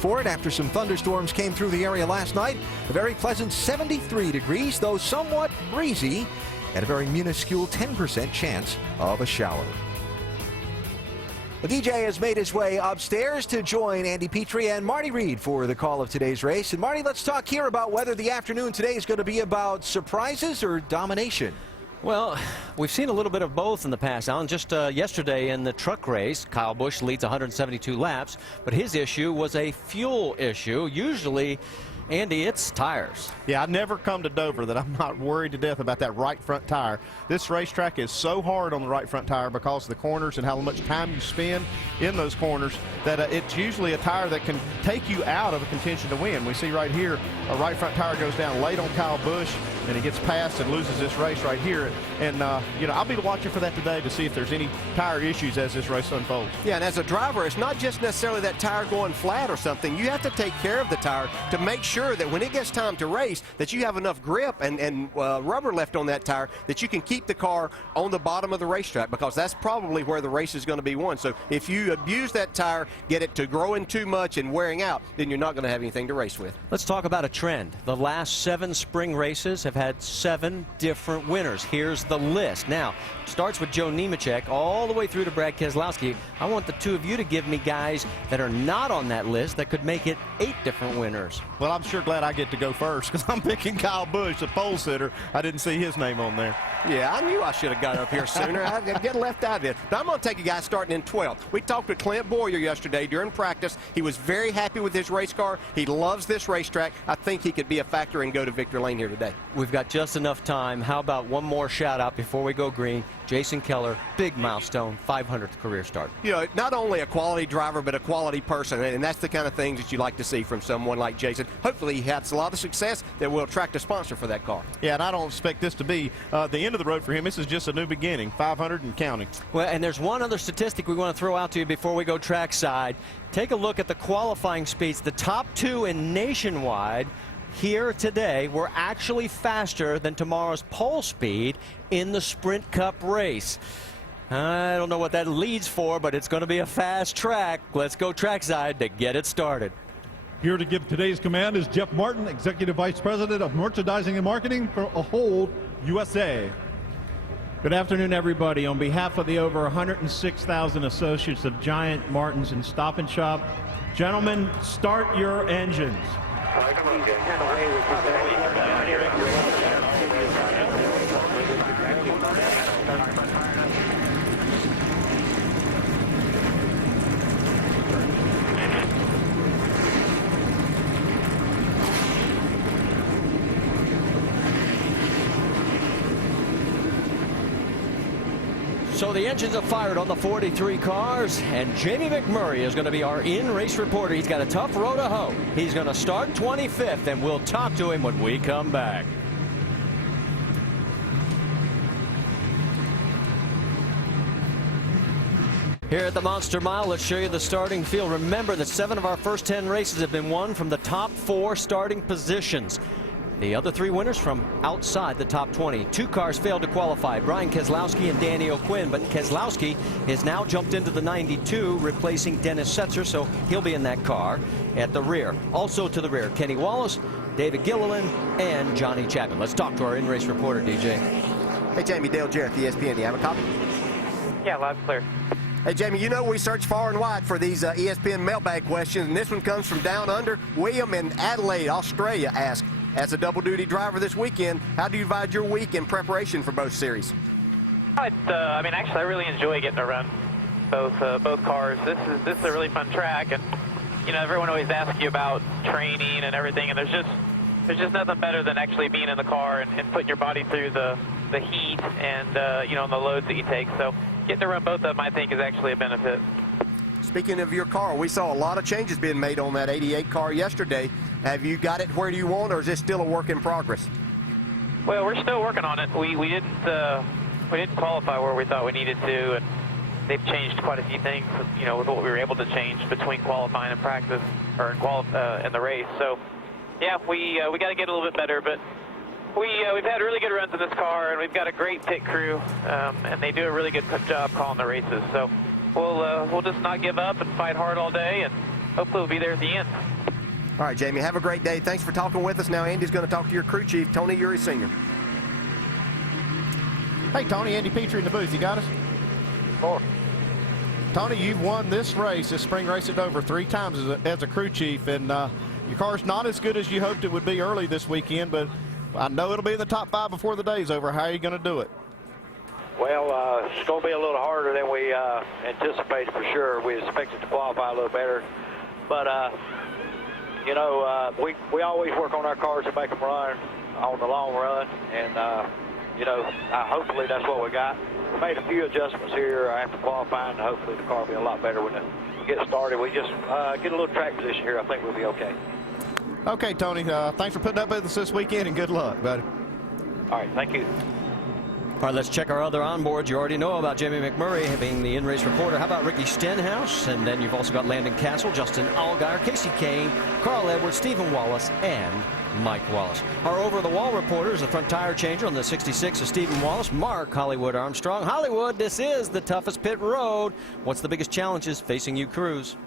for it after some thunderstorms came through the area last night. A very pleasant 73 degrees, though somewhat breezy, and a very minuscule 10% chance of a shower. The DJ has made his way upstairs to join Andy Petrie and Marty Reed for the call of today's race. And Marty, let's talk here about whether the afternoon today is going to be about surprises or domination. Well, we've seen a little bit of both in the past, Alan. Just yesterday in the truck race, Kyle Busch leads 172 laps, but his issue was a fuel issue. Usually, Andy, it's tires. Yeah, I never come to Dover that I'm not worried to death about that right front tire. This racetrack is so hard on the right front tire because of the corners and how much time you spend in those corners that it's usually a tire that can take you out of a contention to win. We see right here a right front tire goes down late on Kyle Busch, and he gets past and loses this race right here. And, you know, I'll be watching for that today to see if there's any tire issues as this race unfolds. Yeah, and as a driver, it's not just necessarily that tire going flat or something. You have to take care of the tire to make sure that when it gets time to race that you have enough grip and rubber left on that tire that you can keep the car on the bottom of the racetrack, because that's probably where the race is going to be won. So if you abuse that tire, get it to growing too much and wearing out, then you're not going to have anything to race with. Let's talk about a trend. The last 7 spring races have had 7 different winners. Here's the list. Now, starts with Joe Nemechek all the way through to Brad Keselowski. I want the two of you to give me guys that are not on that list that could make it 8 different winners. Well, I'm sure glad I get to go first because I'm picking Kyle Busch, the pole sitter. I didn't see his name on there. Yeah, I knew I should have got up here sooner. I get left out of it. But I'm going to take a guy starting in 12th. We talked with Clint Boyer yesterday during practice. He was very happy with his race car. He loves this racetrack. I think he could be a factor and go to victory lane here today. We've got just enough time. How about one more shout out before we go green? Jason Keller, big milestone, 500th career start. You know, not only a quality driver, but a quality person, and that's the kind of things that you like to see from someone like Jason. Hopefully he has a lot of success that will attract a sponsor for that car. Yeah, and I don't expect this to be the end of the road for him. This is just a new beginning, 500 and counting. Well, and there's one other statistic we want to throw out to you before we go trackside. Take a look at the qualifying speeds. The top 2 in nationwide here today were actually faster than tomorrow's pole speed in the Sprint Cup race. I don't know what that leads for, but it's going to be a fast track. Let's go trackside to get it started. Here to give today's command is Jeff Martin, Executive Vice President of Merchandising and Marketing for Hold USA. Good afternoon, everybody. On behalf of the over 106,000 associates of Giant, Martins, and Stop and Shop, gentlemen, start your engines. So the engines are fired on the 43 cars, and Jamie McMurray is going to be our in-race reporter. He's got a tough row to hoe. He's going to start 25th, and we'll talk to him when we come back. Here at the Monster Mile, let's show you the starting field. Remember that 7 of our first 10 races have been won from the top 4 starting positions. The other 3 winners from outside the top 20. 2 cars failed to qualify, Brian Keselowski and Danny O'Quinn, but Keselowski has now jumped into the 92, replacing Dennis Setzer, so he'll be in that car at the rear. Also to the rear, Kenny Wallace, David Gilliland, and Johnny Chapman. Let's talk to our in-race reporter, DJ. Hey, Jamie, Dale Jarrett, ESPN. Do you have a copy? Yeah, loud and clear. Hey, Jamie, you know we search far and wide for these ESPN mailbag questions, and this one comes from down under. William in Adelaide, Australia asks, as a double-duty driver this weekend, how do you divide your week in preparation for both series? I mean, actually, I really enjoy getting to run both cars. This is a really fun track, and you know, everyone always asks you about training and everything, and there's just nothing better than actually being in the car and putting your body through the heat and you know, and the loads that you take. So getting to run both of them, I think, is actually a benefit. Speaking of your car, we saw a lot of changes being made on that 88 car yesterday. Have you got it where you want, or is this still a work in progress? Well, we're still working on it. We didn't qualify where we thought we needed to, and they've changed quite a few things, you know, with what we were able to change between qualifying and practice, or in the race. So, yeah, we got to get a little bit better, but we've had really good runs in this car, and we've got a great pit crew, and they do a really good job calling the races. So we'll just not give up and fight hard all day, and hopefully we'll be there at the end. All right, Jamie, have a great day. Thanks for talking with us. Now Andy's going to talk to your crew chief, Tony Uri Sr. Hey, Tony, Andy Petrie in the booth. You got us? Four. Tony, you've won this spring race at Dover 3 times as a crew chief, and your car's not as good as you hoped it would be early this weekend, but I know it'll be in the top 5 before the day's over. How are you going to do it? Well, it's going to be a little harder than we anticipated for sure. We expected to qualify a little better, but you know, we always work on our cars to make them run on the long run, and you know, hopefully that's what we got. We made a few adjustments here after qualifying, and hopefully the car will be a lot better when we get started. We just get a little track position here. I think we'll be okay. Okay, Tony, thanks for putting up with us this weekend, and good luck, buddy. All right, thank you. All right, let's check our other onboards. You already know about Jamie McMurray being the in-race reporter. How about Ricky Stenhouse? And then you've also got Landon Castle, Justin Allgaier, Casey Kane, Carl Edwards, Stephen Wallace, and Mike Wallace. Our over-the-wall reporter is the front tire changer on the 66 of Stephen Wallace, Mark Hollywood Armstrong. Hollywood, this is the toughest pit road. What's the biggest challenges facing you crews?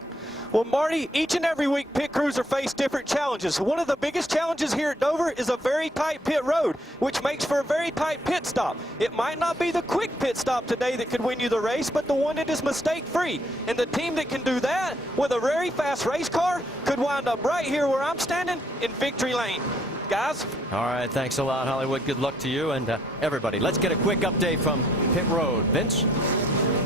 Well, Marty, each and every week pit crews are faced different challenges. One of the biggest challenges here at Dover is a very tight pit road, which makes for a very tight pit stop. It might not be the quick pit stop today that could win you the race, but the one that is mistake-free. And the team that can do that with a very fast race car could wind up right here where I'm standing in victory lane. Guys? All right, thanks a lot, Hollywood. Good luck to you and everybody. Let's get a quick update from pit road. Vince?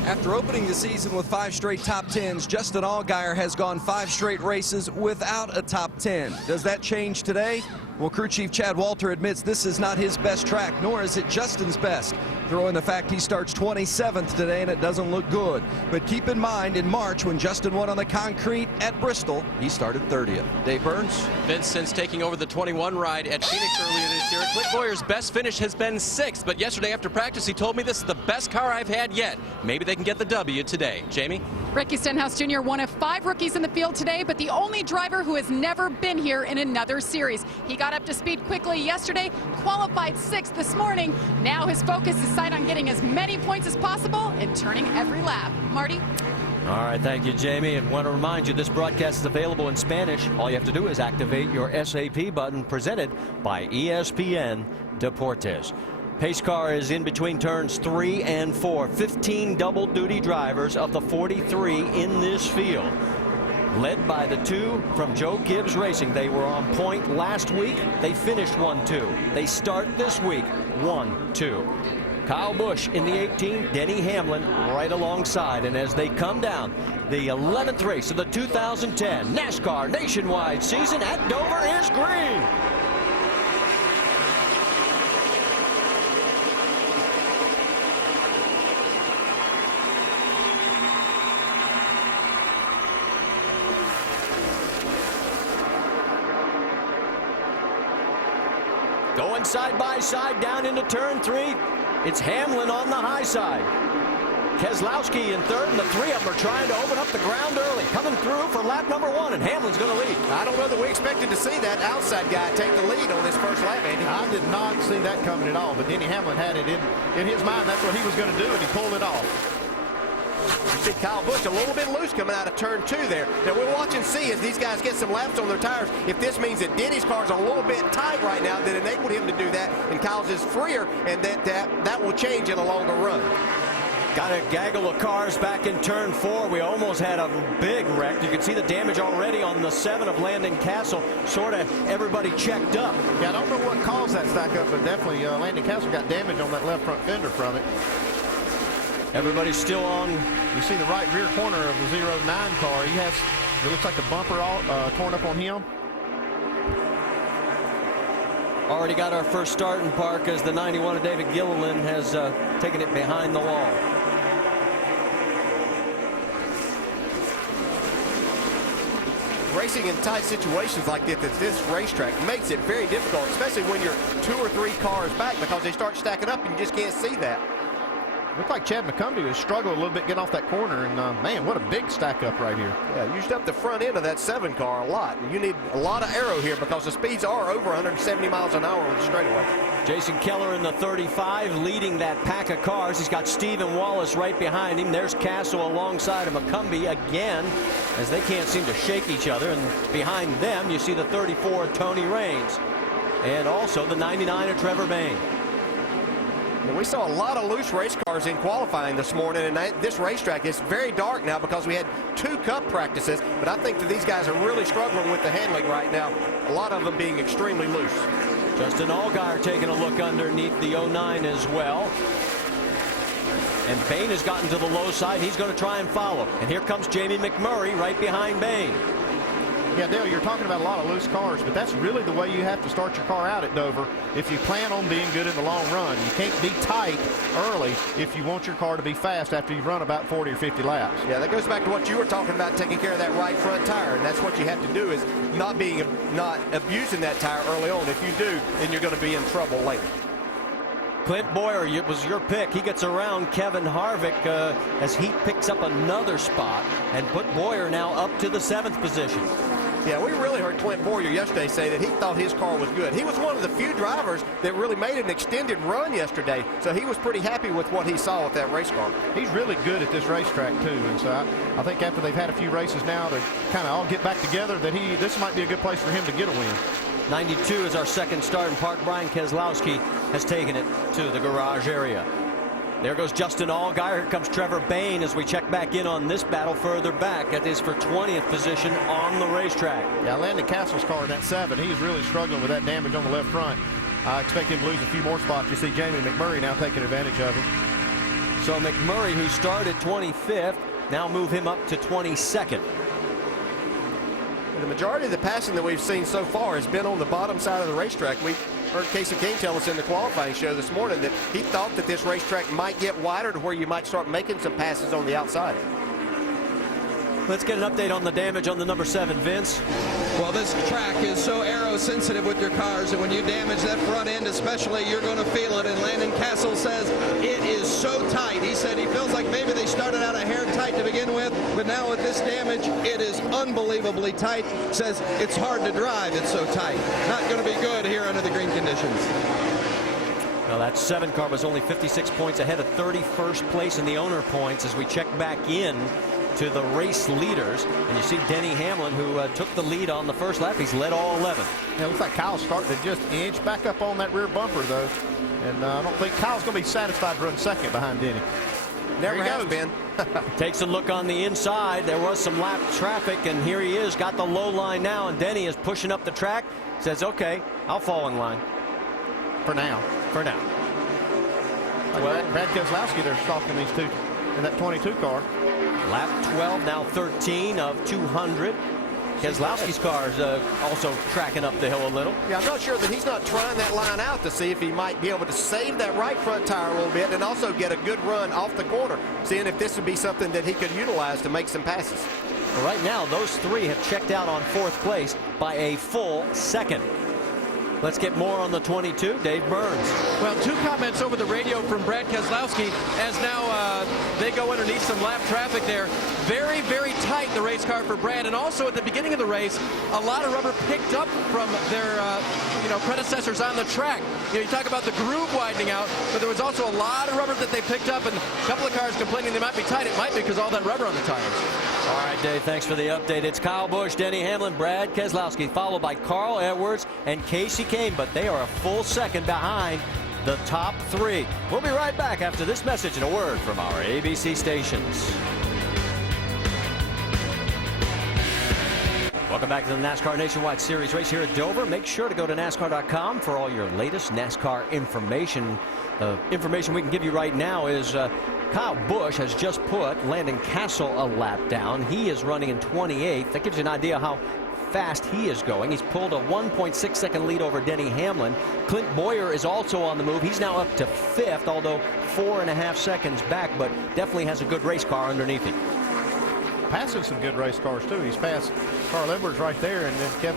After opening the season with 5 straight top 10s, Justin Allgaier has gone 5 straight races without a top 10. Does that change today? Well, crew chief Chad Walter admits this is not his best track, nor is it Justin's best. Throw in the fact he starts 27th today and it doesn't look good. But keep in mind, in March, when Justin won on the concrete at Bristol, he started 30th. Dave Burns? Vince, since taking over the 21 ride at Phoenix earlier this year, Clint Boyer's best finish has been 6th. But yesterday after practice, he told me this is the best car I've had yet. Maybe they can get the W today. Jamie? Ricky Stenhouse Jr., one of 5 rookies in the field today, but the only driver who has never been here in another series. He got up to speed quickly yesterday, qualified 6th this morning. Now his focus is set on getting as many points as possible and turning every lap. Marty? All right, thank you, Jamie. And want to remind you, this broadcast is available in Spanish. All you have to do is activate your SAP button, presented by ESPN Deportes. Pace car is in between turns 3 and 4. 15 double-duty drivers of the 43 in this field, led by the 2 from Joe Gibbs Racing. They were on point last week. They finished 1-2. They start this week 1-2. Kyle Busch in the 18, Denny Hamlin right alongside. And as they come down, the 11th race of the 2010 NASCAR nationwide season at Dover is green. Going side by side down into turn 3. It's Hamlin on the high side. Keselowski in 3rd, and the 3 of them are trying to open up the ground early. Coming through for lap number 1, and Hamlin's going to lead. I don't know that we expected to see that outside guy take the lead on this first lap, Andy. I did not see that coming at all, but Denny Hamlin had it in his mind. That's what he was going to do, and he pulled it off. You see Kyle Busch a little bit loose coming out of turn 2 there. Now we'll watch and see as these guys get some laps on their tires. If this means that Denny's car's a little bit tight right now, that enabled him to do that, and Kyle's is freer, and that will change in a longer run. Got a gaggle of cars back in turn 4. We almost had a big wreck. You can see the damage already on the 7 of Landon Castle. Sort of everybody checked up. Yeah, I don't know what caused that stack up, but definitely Landon Castle got damage on that left front fender from it. Everybody's still on. You see the right rear corner of the 09 car. He has, it looks like the bumper all torn up on him. Already got our first start in park as the 91 of David Gilliland has taken it behind the wall. Racing in tight situations like this racetrack makes it very difficult, especially when you're 2 or 3 cars back, because they start stacking up and you just can't see that. Looked like Chad McCumbee was struggling a little bit getting off that corner, and man, what a big stack up right here. Yeah, used up the front end of that 7 car a lot. And you need a lot of aero here because the speeds are over 170 miles an hour on the straightaway. Jason Keller in the 35 leading that pack of cars. He's got Stephen Wallace right behind him. There's Castle alongside of McCumbee again as they can't seem to shake each other. And behind them you see the 34 of Tony Raines and also the 99 of Trevor Bayne. We saw a lot of loose race cars in qualifying this morning, and this racetrack is very dark now because we had 2 cup practices, but I think that these guys are really struggling with the handling right now, a lot of them being extremely loose. Justin Allgaier taking a look underneath the 09 as well. And Bayne has gotten to the low side. He's going to try and follow. And here comes Jamie McMurray right behind Bayne. Yeah, Dale, you're talking about a lot of loose cars, but that's really the way you have to start your car out at Dover if you plan on being good in the long run. You can't be tight early if you want your car to be fast after you've run about 40 or 50 laps. Yeah, that goes back to what you were talking about, taking care of that right front tire, and that's what you have to do is not abusing that tire early on. If you do, then you're going to be in trouble later. Clint Boyer, it was your pick. He gets around Kevin Harvick as he picks up another spot and put Boyer now up to the 7th position. Yeah, we really heard Clint Boyer yesterday say that he thought his car was good. He was one of the few drivers that really made an extended run yesterday, so he was pretty happy with what he saw with that race car. He's really good at this racetrack, too, and so I think after they've had a few races now to kind of all get back together, that this might be a good place for him to get a win. 92 is our second start in park. Brian Keselowski has taken it to the garage area. There goes Justin Allgaier. Here comes Trevor Bayne as we check back in on this battle further back. That is for 20th position on the racetrack. Yeah, Landon Castle's car in that 7. He's really struggling with that damage on the left front. I expect him to lose a few more spots. You see Jamie McMurray now taking advantage of him. So McMurray, who started 25th, now move him up to 22nd. The majority of the passing that we've seen so far has been on the bottom side of the racetrack. We heard Casey King tell us in the qualifying show this morning that he thought that this racetrack might get wider to where you might start making some passes on the outside. Let's get an update on the damage on the number 7, Vince. Well, this track is so aero sensitive with your cars, and when you damage that front end especially, you're going to feel it. And Landon Castle says it is so tight. He said he feels like maybe they started out a hair tight to begin with, but now with this damage, it is unbelievably tight. Says it's hard to drive, it's so tight. Not going to be good here under the green conditions. Well, that 7 car was only 56 points ahead of 31st place in the owner points as we check back in to the race leaders. And you see Denny Hamlin, who took the lead on the first lap. He's led all 11. Yeah, it looks like Kyle's starting to just inch back up on that rear bumper, though. And I don't think Kyle's going to be satisfied to run second behind Denny. Never has been. Takes a look on the inside. There was some lap traffic, and here he is, got the low line now, and Denny is pushing up the track. Says, okay, I'll fall in line. For now. For now. Well, Brad Keselowski, they're stalking these two in that 22 car. Lap 12, now 13 of 200. Keselowski's car is also tracking up the hill a little. Yeah, I'm not sure that he's not trying that line out to see if he might be able to save that right front tire a little bit and also get a good run off the corner, seeing if this would be something that he could utilize to make some passes. Well, right now, those 3 have checked out on 4th place by a full second. Let's get more on the 22. Dave Burns. Well, 2 comments over the radio from Brad Keselowski as now they go underneath some lap traffic there. Very, very tight, the race car for Brad. And also at the beginning of the race, a lot of rubber picked up from their predecessors on the track. You talk about the groove widening out, but there was also a lot of rubber that they picked up, and a couple of cars complaining they might be tight. It might be because all that rubber on the tires. All right, Dave, thanks for the update. It's Kyle Busch, Denny Hamlin, Brad Keselowski, followed by Carl Edwards and Casey Kane, but they are a full second behind the top 3. We'll be right back after this message and a word from our ABC stations. Welcome back to the NASCAR Nationwide Series race here at Dover. Make sure to go to NASCAR.com for all your latest NASCAR information. The information we can give you right now is Kyle Busch has just put Landon Castle a lap down. He is running in 28th. That gives you an idea how fast he is going. He's pulled a 1.6 second lead over Denny Hamlin. Clint Boyer is also on the move. He's now up to 5th, although 4.5 seconds back, but definitely has a good race car underneath him. Passing some good race cars, too. He's passed Carl Edwards right there, and then Greg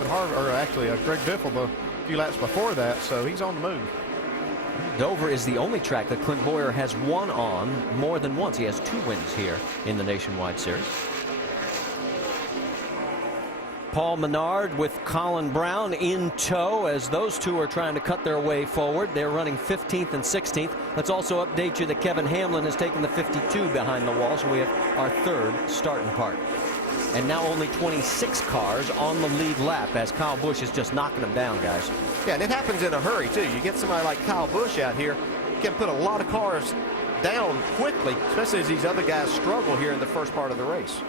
Biffle a few laps before that, so he's on the move. Dover is the only track that Clint Boyer has won on more than once. He has 2 wins here in the Nationwide Series. Paul Menard with Colin Brown in tow as those two are trying to cut their way forward. They're running 15th and 16th. Let's also update you that Kevin Hamlin has taken the 52 behind the wall, so we have our 3rd starting part. And now only 26 cars on the lead lap as Kyle Busch is just knocking them down, guys. Yeah, and it happens in a hurry, too. You get somebody like Kyle Busch out here, you can put a lot of cars down quickly, especially as these other guys struggle here in the first part of the race.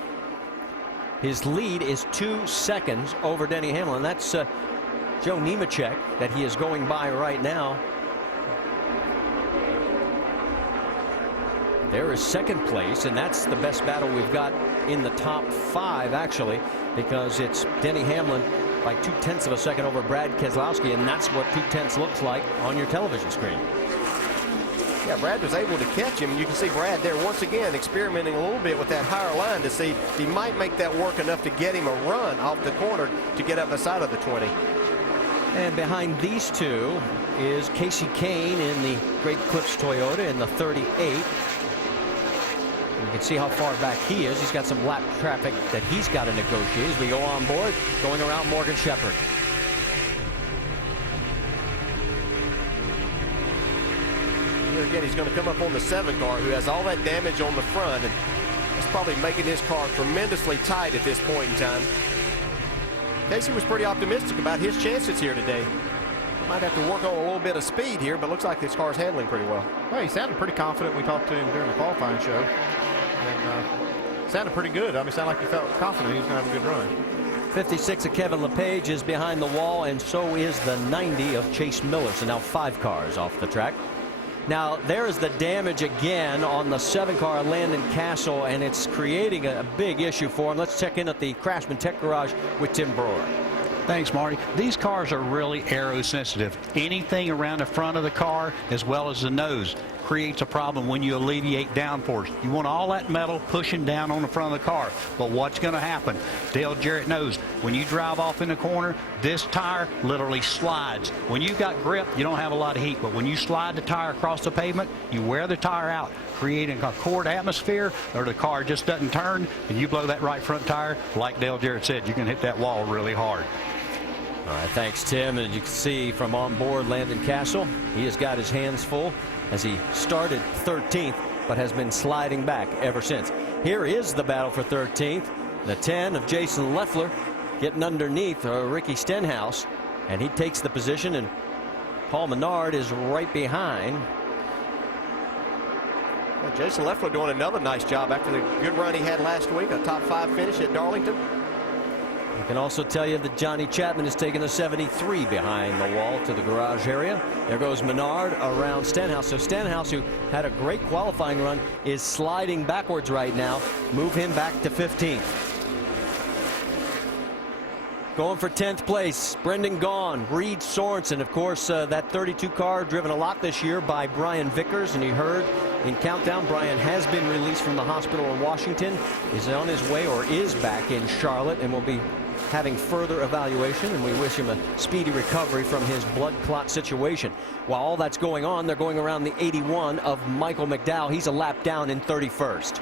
His lead is 2 seconds over Denny Hamlin. That's Joe Nemechek that he is going by right now. There is 2nd place, and that's the best battle we've got in the top 5, actually, because it's Denny Hamlin by 0.2 of a second over Brad Keselowski, and that's what 0.2 looks like on your television screen. Yeah, Brad was able to catch him. You can see Brad there once again experimenting a little bit with that higher line to see if he might make that work enough to get him a run off the corner to get up the side of the 20. And behind these two is Casey Kane in the Great Clips Toyota in the 38. You can see how far back he is. He's got some lap traffic that he's got to negotiate as we go on board, going around Morgan Shepherd. Here again, he's going to come up on the 7 car, who has all that damage on the front, and that's probably making his car tremendously tight at this point in time. Casey was pretty optimistic about his chances here today. Might have to work on a little bit of speed here, but looks like this car's handling pretty well. Well, he sounded pretty confident. We talked to him during the qualifying show, and sounded pretty good. I mean, sounded like he felt confident he was going to have a good run. 56 of Kevin LePage is behind the wall, and so is the 90 of Chase Miller. So now 5 cars off the track. Now there is the damage again on the 7 car Landon Castle, and it's creating a big issue for him. Let's check in at the Craftsman Tech Garage with Tim Brewer. Thanks, Marty. These cars are really aero sensitive. Anything around the front of the car as well as the nose creates a problem when you alleviate downforce. You want all that metal pushing down on the front of the car. But what's going to happen? Dale Jarrett knows when you drive off in the corner, this tire literally slides. When you've got grip, you don't have a lot of heat. But when you slide the tire across the pavement, you wear the tire out, creating a cord atmosphere, or the car just doesn't turn, and you blow that right front tire, like Dale Jarrett said, you can hit that wall really hard. All right, thanks, Tim. And you can see from on board Landon Castle, he has got his hands full as he started 13th, but has been sliding back ever since. Here is the battle for 13th. The 10 of Jason Leffler getting underneath Ricky Stenhouse, and he takes the position, and Paul Menard is right behind. Well, Jason Leffler doing another nice job after the good run he had last week, a top 5 finish at Darlington. I can also tell you that Johnny Chapman is taking a 73 behind the wall to the garage area. There goes Menard around Stenhouse. So Stenhouse, who had a great qualifying run, is sliding backwards right now. Move him back to 15th. Going for 10th place, Brendan Gaughan, Reed Sorensen, of course, that 32 car driven a lot this year by Brian Vickers, and you heard in Countdown, Brian has been released from the hospital in Washington, is on his way or is back in Charlotte, and will be having further evaluation, and we wish him a speedy recovery from his blood clot situation. While all that's going on, they're going around the 81 of Michael McDowell. He's a lap down in 31st.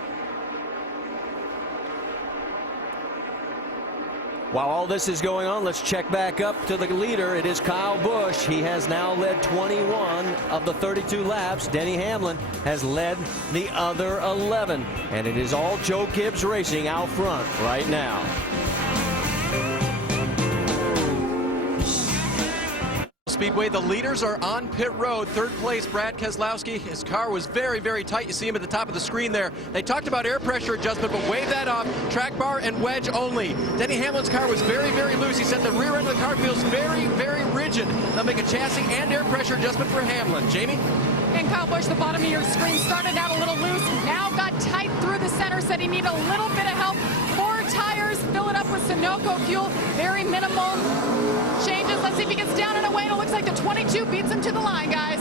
While all this is going on, let's check back up to the leader. It is Kyle Busch. He has now led 21 of the 32 laps. Denny Hamlin has led the other 11. And it is all Joe Gibbs Racing out front right now. Speedway, the leaders are on pit road. 3rd place, Brad Keselowski. His car was very, very tight. You see him at the top of the screen there. They talked about air pressure adjustment, but wave that off. Track bar and wedge only. Denny Hamlin's car was very, very loose. He said the rear end of the car feels very, very rigid. They'll make a chassis and air pressure adjustment for Hamlin. Jamie? And Kyle Busch, the bottom of your screen, started out a little loose, now got tight through the center, said he needed a little bit of help. 4 tires, fill it up with Sunoco fuel, very minimal changes. Let's see if he gets down and away, and it looks like the 22 beats him to the line, guys.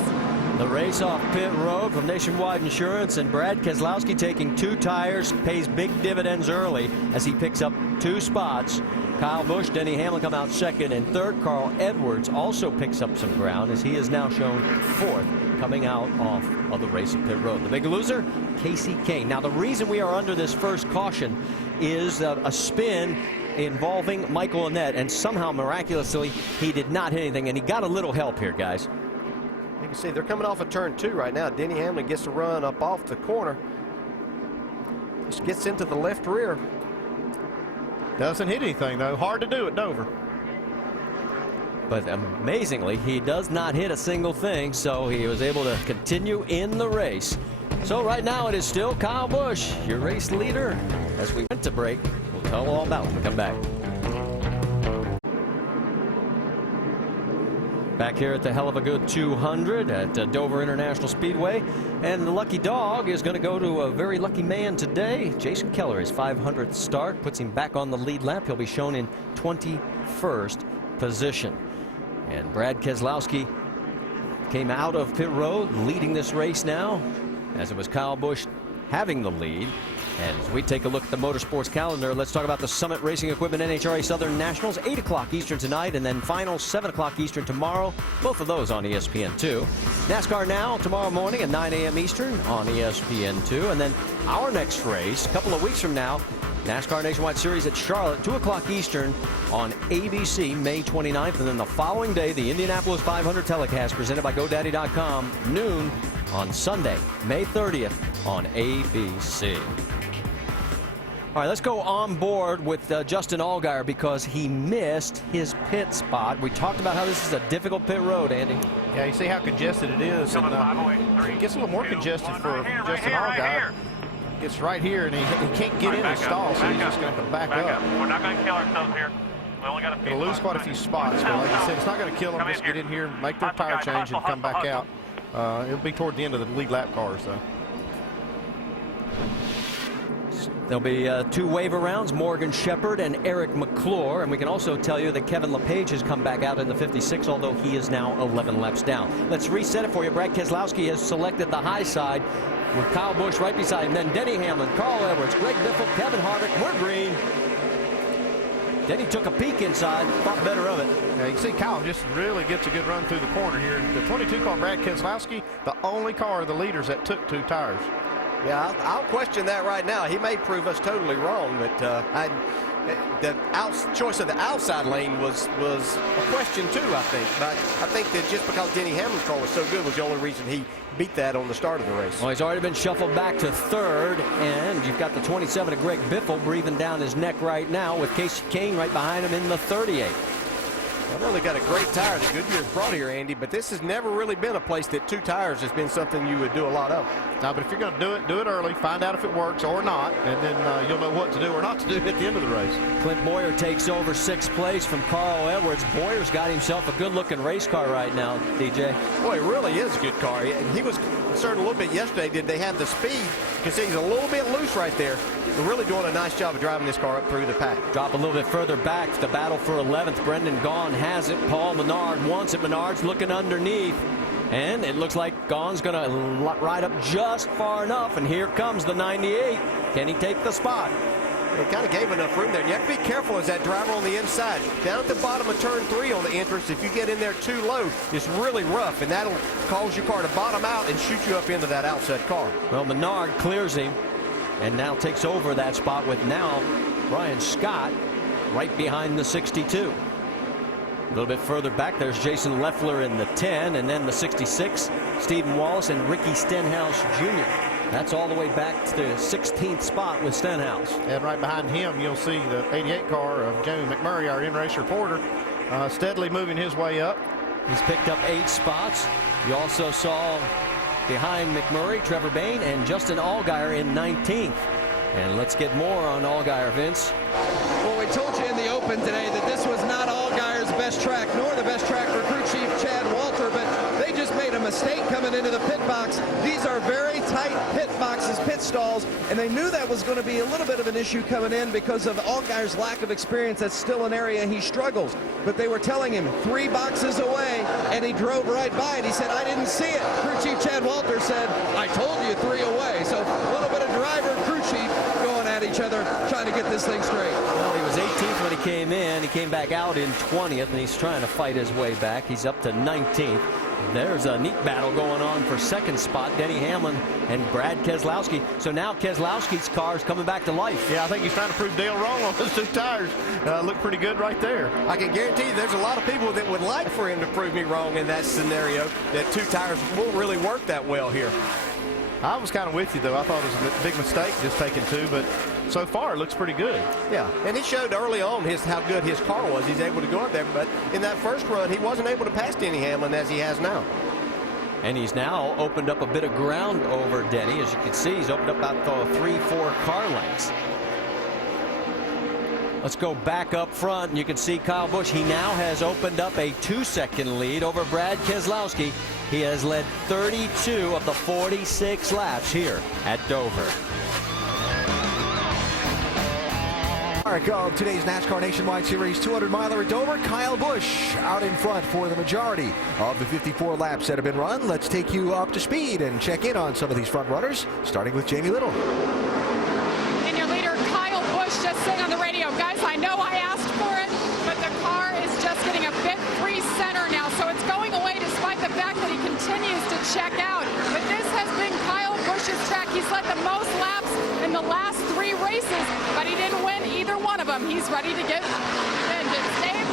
The race off pit road from Nationwide Insurance, and Brad Keselowski taking 2 tires, pays big dividends early as he picks up 2 spots. Kyle Busch, Denny Hamlin come out second and third. Carl Edwards also picks up some ground as he is now shown 4th coming out off of the race at pit road. The big loser, Casey Kane. Now the reason we are under this first caution is a spin involving Michael Annett, and somehow miraculously he did not hit anything, and he got a little help here, guys. You can see they're coming off of turn 2 right now. Denny Hamlin gets a run up off the corner. Just gets into the left rear. Doesn't hit anything, though. Hard to do at Dover. But amazingly, he does not hit a single thing, so he was able to continue in the race. So right now it is still Kyle Busch, your race leader. As we went to break, we'll tell all about it when we come back. Back here at the Heluva Good 200 at Dover International Speedway. And the lucky dog is going to go to a very lucky man today. Jason Keller, his 500th start, puts him back on the lead lap. He'll be shown in 21st position. And Brad Keselowski came out of pit road leading this race now, as it was Kyle Busch having the lead. And as we take a look at the motorsports calendar, let's talk about the Summit Racing Equipment NHRA Southern Nationals, 8 o'clock Eastern tonight, and then finals 7 o'clock Eastern tomorrow. Both of those on ESPN2. NASCAR Now tomorrow morning at 9 a.m. Eastern on ESPN2. And then our next race, a couple of weeks from now, NASCAR Nationwide Series at Charlotte, 2 o'clock Eastern on ABC, May 29th. And then the following day, the Indianapolis 500 telecast presented by GoDaddy.com, noon on Sunday, May 30th on ABC. All right, let's go on board with Justin Allgaier because he missed his pit spot. We talked about how this is a difficult pit road, Andy. Yeah, you see how congested it is, and it gets a little more congested for Justin Allgaier. Gets right here, and he can't get in his stall, so he's just going to back up. We're not going to kill ourselves here. We only got a few. Going to lose quite a few spots, but like I said, it's not going to kill them. Just get in here, make their tire change, and come back out. It'll be toward the end of the lead lap cars, though. There'll be 2 waiver rounds, Morgan Shepherd and Eric McClure. And we can also tell you that Kevin LePage has come back out in the 56, although he is now 11 laps down. Let's reset it for you. Brad Keselowski has selected the high side with Kyle Busch right beside him. Then Denny Hamlin, Carl Edwards, Greg Biffle, Kevin Harvick. We're green. Denny took a peek inside, thought better of it. Yeah, you can see Kyle just really gets a good run through the corner here. The 22 car, Brad Keselowski, the only car of the leaders that took 2 tires. Yeah, I'll question that right now. He may prove us totally wrong, but the choice of the outside lane was a question too, I think. But I think that just because Denny Hamlin's car was so good was the only reason he beat that on the start of the race. Well, he's already been shuffled back to 3rd, and you've got the 27 of Greg Biffle breathing down his neck right now with Casey Kane right behind him in the 38. I know they got a great tire that Goodyear's brought here, Andy, but this has never really been a place that 2 tires has been something you would do a lot of. No, but if you're going to do it early, find out if it works or not, and then you'll know what to do or not to do at the end of the race. Clint Boyer takes over 6th place from Carl Edwards. Boyer's got himself a good-looking race car right now, DJ. Boy, it really is a good car. He was concerned a little bit yesterday. Did they have the speed? You can see he's a little bit loose right there. They're really doing a nice job of driving this car up through the pack. Drop a little bit further back. The battle for 11th. Brendan Gaughan has it. Paul Menard wants it. Menard's looking underneath. And it looks like Gaughan's going to ride up just far enough. And here comes the 98. Can he take the spot? They kind of gave enough room there. You have to be careful as that driver on the inside. Down at the bottom of turn 3 on the entrance, if you get in there too low, it's really rough, and that'll cause your car to bottom out and shoot you up into that outside car. Well, Menard clears him and now takes over that spot with now Brian Scott right behind the 62. A little bit further back, there's Jason Leffler in the 10, and then the 66, Stephen Wallace and Ricky Stenhouse Jr. That's all the way back to the 16th spot with Stenhouse. And right behind him, you'll see the 88 car of Jamie McMurray, our in-race reporter, steadily moving his way up. He's picked up 8 spots. You also saw behind McMurray, Trevor Bayne, and Justin Allgaier in 19th. And let's get more on Allgaier, Vince. Well, we told you in the open today that this was not Allgaier's best track, nor the best track for crew chief Chad Walter, but they just made a mistake coming into the pit box. These are very tight pit boxes, pit stalls, and they knew that was going to be a little bit of an issue coming in because of Allgaier's lack of experience. That's still an area he struggles. But they were telling him 3 boxes away, and he drove right by it. He said, I didn't see it. Crew chief Chad Walter said, I told you 3 away. So a little bit of driver crew chief going at each other trying to get this thing straight. Well, he was 18th when he came in. He came back out in 20th, and he's trying to fight his way back. He's up to 19th. There's a neat battle going on for second spot, Denny Hamlin and Brad Keselowski. So now Keselowski's car is coming back to life. Yeah, I think he's trying to prove Dale wrong on those two tires. Look pretty good right there. I can guarantee you there's a lot of people that would like for him to prove me wrong in that scenario, that two tires won't really work that well here. I was kind of with you, though. I thought it was a big mistake just taking two, but so far it looks pretty good. Yeah, and he showed early on how good his car was. He's able to go up there, but in that first run, he wasn't able to pass Denny Hamlin as he has now. And he's now opened up a bit of ground over Denny. As you can see, he's opened up about 3-4 car lengths. Let's go back up front, and you can see Kyle Busch. He now has opened up a 2-second lead over Brad Keselowski. He has led 32 of the 46 laps here at Dover. Of today's NASCAR Nationwide Series 200-miler at Dover, Kyle Busch out in front for the majority of the 54 laps that have been run. Let's take you up to speed and check in on some of these front runners, starting with Jamie Little. And your leader, Kyle Busch, just saying on the radio, guys, I know I asked for it, but the car is just getting a bit free center now, so it's going away despite the fact that he continues to check out. But this has been Kyle Busch's track. He's led the most laps in the last 3 races, but he didn't win either one of them. He's ready to get vengeance. Dave?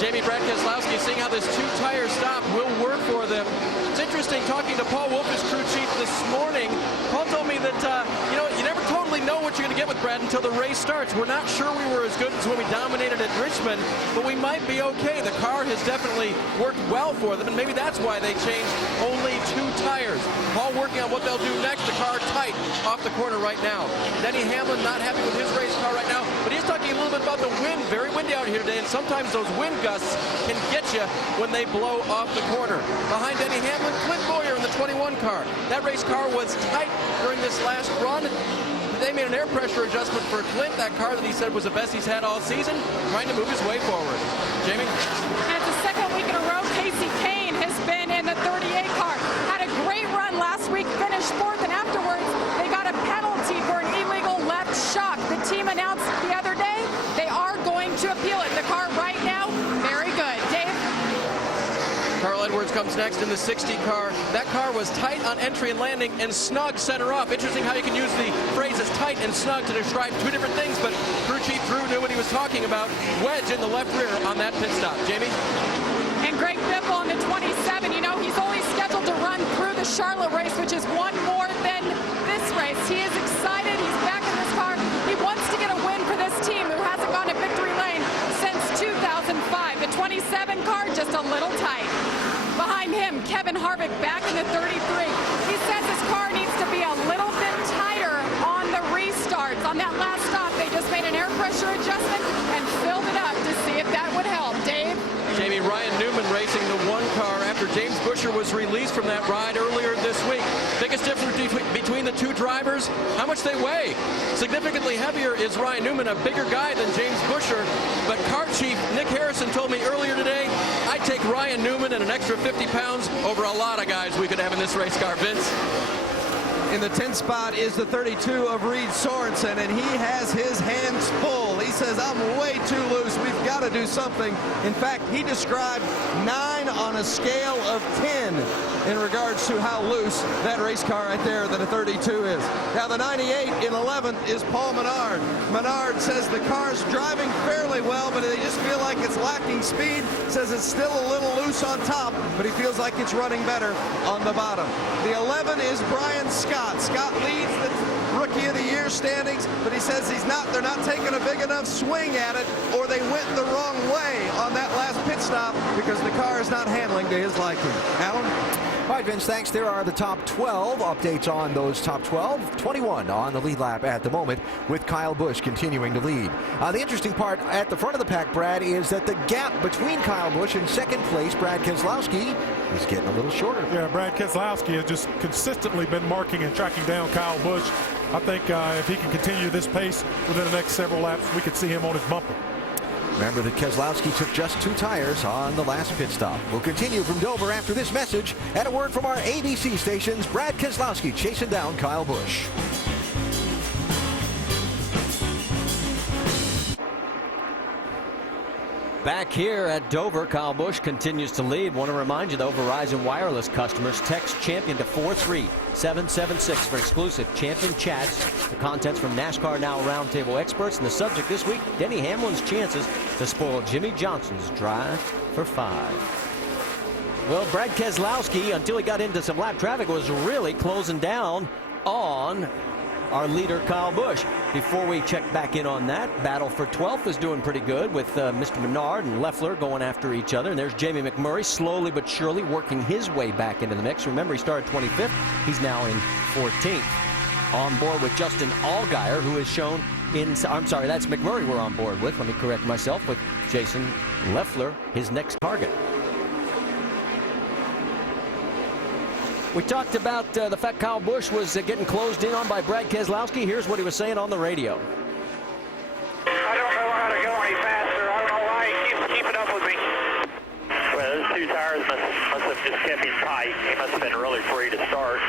Jamie, Brad Keselowski, seeing how this 2-tire stop will work for them. It's interesting talking to Paul Wolf, his crew chief, this morning. Paul told me that, you never totally know what you're going to get with Brad until the race starts. We're not sure we were as good as when we dominated at Richmond, but we might be okay. The car has definitely worked well for them, and maybe that's why they changed only 2 tires. Paul working on what they'll do next. The car tight off the corner right now. Denny Hamlin not happy with his race car right now, but he's talking a little bit about the wind. Very windy out here today, and sometimes those wind gusts can get you when they blow off the corner. Behind Denny Hamlin, Clint Boyer in the 21 car. That race car was tight during this last run. They made an air pressure adjustment for Clint, that car that he said was the best he's had all season, trying to move his way forward. Jamie? And it's the second week in a row, Casey Kane has been in the 38 car. Had a great run last week, finished 4th, and afterwards they got a penalty for an illegal left shock. The team announced the other day they are going to appeal it. The car right now, very good. Dave? Carl Edwards comes next in the 60 car. That car was tight on entry and landing and snug center off. Interesting how you can use the phrases tight and snug to describe 2 different things, but crew chief Drew knew what he was talking about. Wedge in the left rear on that pit stop. Jamie? And Greg Biffle on the 27. You know, he's only scheduled to run through the Charlotte race, which is one more than this race. He is excited. He's back in this car. He wants to get a win for this team who hasn't gone to victory lane since 2005. The 27 car just a little tight. Behind him, Kevin Harvick back in the 33. He says his car needs to be a little bit tighter on the restarts. On that last stop, they just made an air pressure adjustment and filled it up to see if that would help. Dave? Jamie, Ryan Newman racing the 1 car after James Buescher was released from that ride earlier this week. Biggest difference between the 2 drivers, how much they weigh. Significantly heavier is Ryan Newman, a bigger guy than James Buescher, but car chief Nick Harrison told me earlier today, I'd take Ryan Newman and an extra 50 pounds over a lot of guys we could have in this race car. Vince? In the 10th spot is the 32 of Reed Sorensen, and he has his hands full. He says, I'm way too loose. We've got to do something. In fact, he described 9 on a scale of 10 in regards to how loose that race car right there that a 32 is. Now the 98 in 11th is Paul Menard. Menard says the car's driving fairly well, but they just feel like it's lacking speed. Says it's still a little loose on top, but he feels like it's running better on the bottom. The 11 is Brian Scott. Scott leads the Rookie of the Year standings, but he says they're not taking a big enough swing at it, or they went the wrong way on that last pit stop because the car is not handling to his liking. Alan? All right, Vince, thanks. There are the top 12 updates on those top 12. 21 on the lead lap at the moment, with Kyle Busch continuing to lead. The interesting part at the front of the pack, Brad, is that the gap between Kyle Busch and second place, Brad Keselowski, is getting a little shorter. Yeah, Brad Keselowski has just consistently been marking and tracking down Kyle Busch. I think if he can continue this pace within the next several laps, we could see him on his bumper. Remember that Keselowski took just 2 tires on the last pit stop. We'll continue from Dover after this message and a word from our ABC stations. Brad Keselowski chasing down Kyle Busch. Back here at Dover, Kyle Busch continues to lead. Want to remind you, though, Verizon Wireless customers text Champion to 43776 for exclusive Champion chats. The contents from NASCAR Now Roundtable experts. And the subject this week, Denny Hamlin's chances to spoil Jimmy Johnson's drive for 5. Well, Brad Keselowski, until he got into some lap traffic, was really closing down on our leader, Kyle Busch. Before we check back in on that, battle for 12th is doing pretty good with Mr. Menard and Leffler going after each other. And there's Jamie McMurray slowly but surely working his way back into the mix. Remember, he started 25th. He's now in 14th. On board with Justin Allgaier, who is shown in, I'm sorry, that's McMurray we're on board with. Let me correct myself, with Jason Leffler, his next target. We talked about the fact Kyle Busch was getting closed in on by Brad Keselowski. Here's what he was saying on the radio. I don't know how to go any faster. I don't know why he keeps keeping up with me. Well, those two tires must have just kept him tight. He must have been really free to start.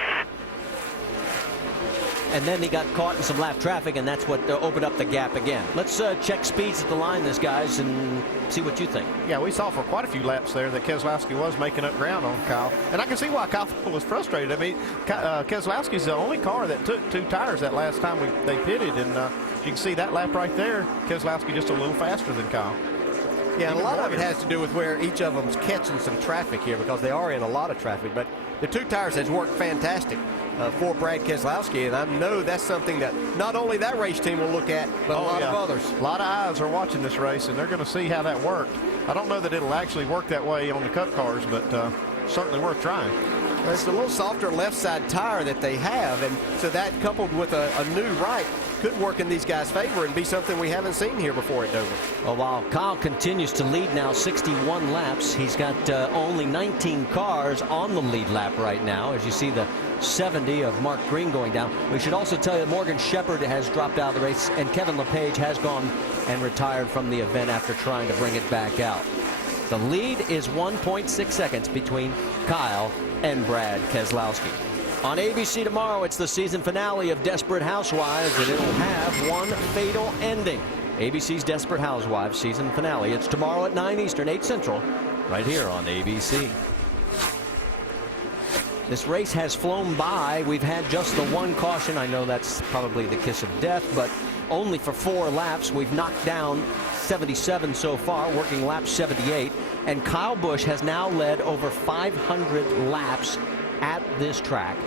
And then he got caught in some lap traffic, and that's what opened up the gap again. Let's check speeds at the line, this guys, and see what you think. Yeah, we saw for quite a few laps there that Keselowski was making up ground on Kyle. And I can see why Kyle was frustrated. I mean, Keselowski's the only car that took 2 tires that last time they pitted. And you can see that lap right there, Keselowski just a little faster than Kyle. Yeah, and a lot of it has to do with where each of them's catching some traffic here, because they are in a lot of traffic. But the 2 tires has worked fantastic for Brad Keselowski, and I know that's something that not only that race team will look at, but a lot of others. A lot of eyes are watching this race, and they're going to see how that worked. I don't know that it'll actually work that way on the Cup cars, but certainly worth trying. Well, it's a little softer left side tire that they have, and so that coupled with a new right could work in these guys' favor and be something we haven't seen here before at Dover. Well, while Kyle continues to lead now 61 laps, he's got only 19 cars on the lead lap right now, as you see the 70 of Mark Green going down. We should also tell you that Morgan Shepherd has dropped out of the race, and Kevin LePage has gone and retired from the event after trying to bring it back out. The lead is 1.6 seconds between Kyle and Brad Keselowski. On ABC tomorrow, it's the season finale of Desperate Housewives, and it'll have one fatal ending. ABC's Desperate Housewives season finale. It's tomorrow at 9 Eastern, 8 Central, right here on ABC. This race has flown by. We've had just the one caution. I know that's probably the kiss of death, but only for 4 laps. We've knocked down 77 so far, working lap 78. And Kyle Busch has now led over 500 laps at this track.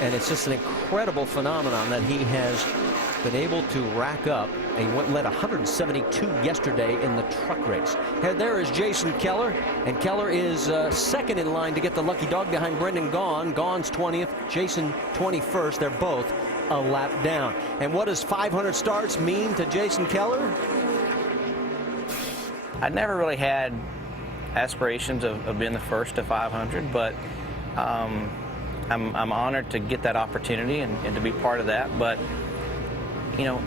And it's just an incredible phenomenon that he has been able to rack up. And he led 172 yesterday in the truck race. And there is Jason Keller, and Keller is second in line to get the lucky dog behind Brendan Gaughan. Gaughan's 20th, Jason 21st. They're both a lap down. And what does 500 starts mean to Jason Keller? I never really had aspirations of being the first to 500, but I'm honored to get that opportunity and to be part of that. But, you know,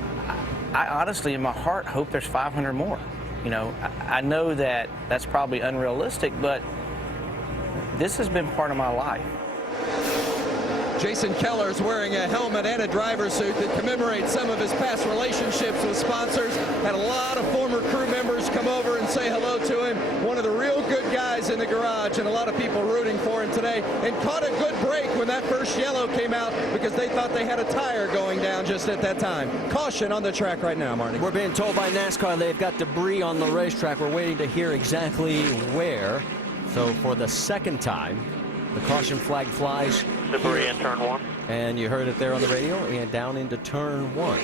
I honestly, in my heart, hope there's 500 more. You know, I know that that's probably unrealistic, but this has been part of my life. Jason Keller is wearing a helmet and a driver's suit that commemorates some of his past relationships with sponsors. Had a lot of former crew members come over and say hello to him. One of the real good guys in the garage, and a lot of people rooting for him today. And caught a good break when that first yellow came out, because they thought they had a tire going down just at that time. Caution on the track right now, Marty. We're being told by NASCAR they've got debris on the racetrack. We're waiting to hear exactly where. So for the second time, the caution flag flies. Debris in turn 1. And you heard it there on the radio, and down into turn 1.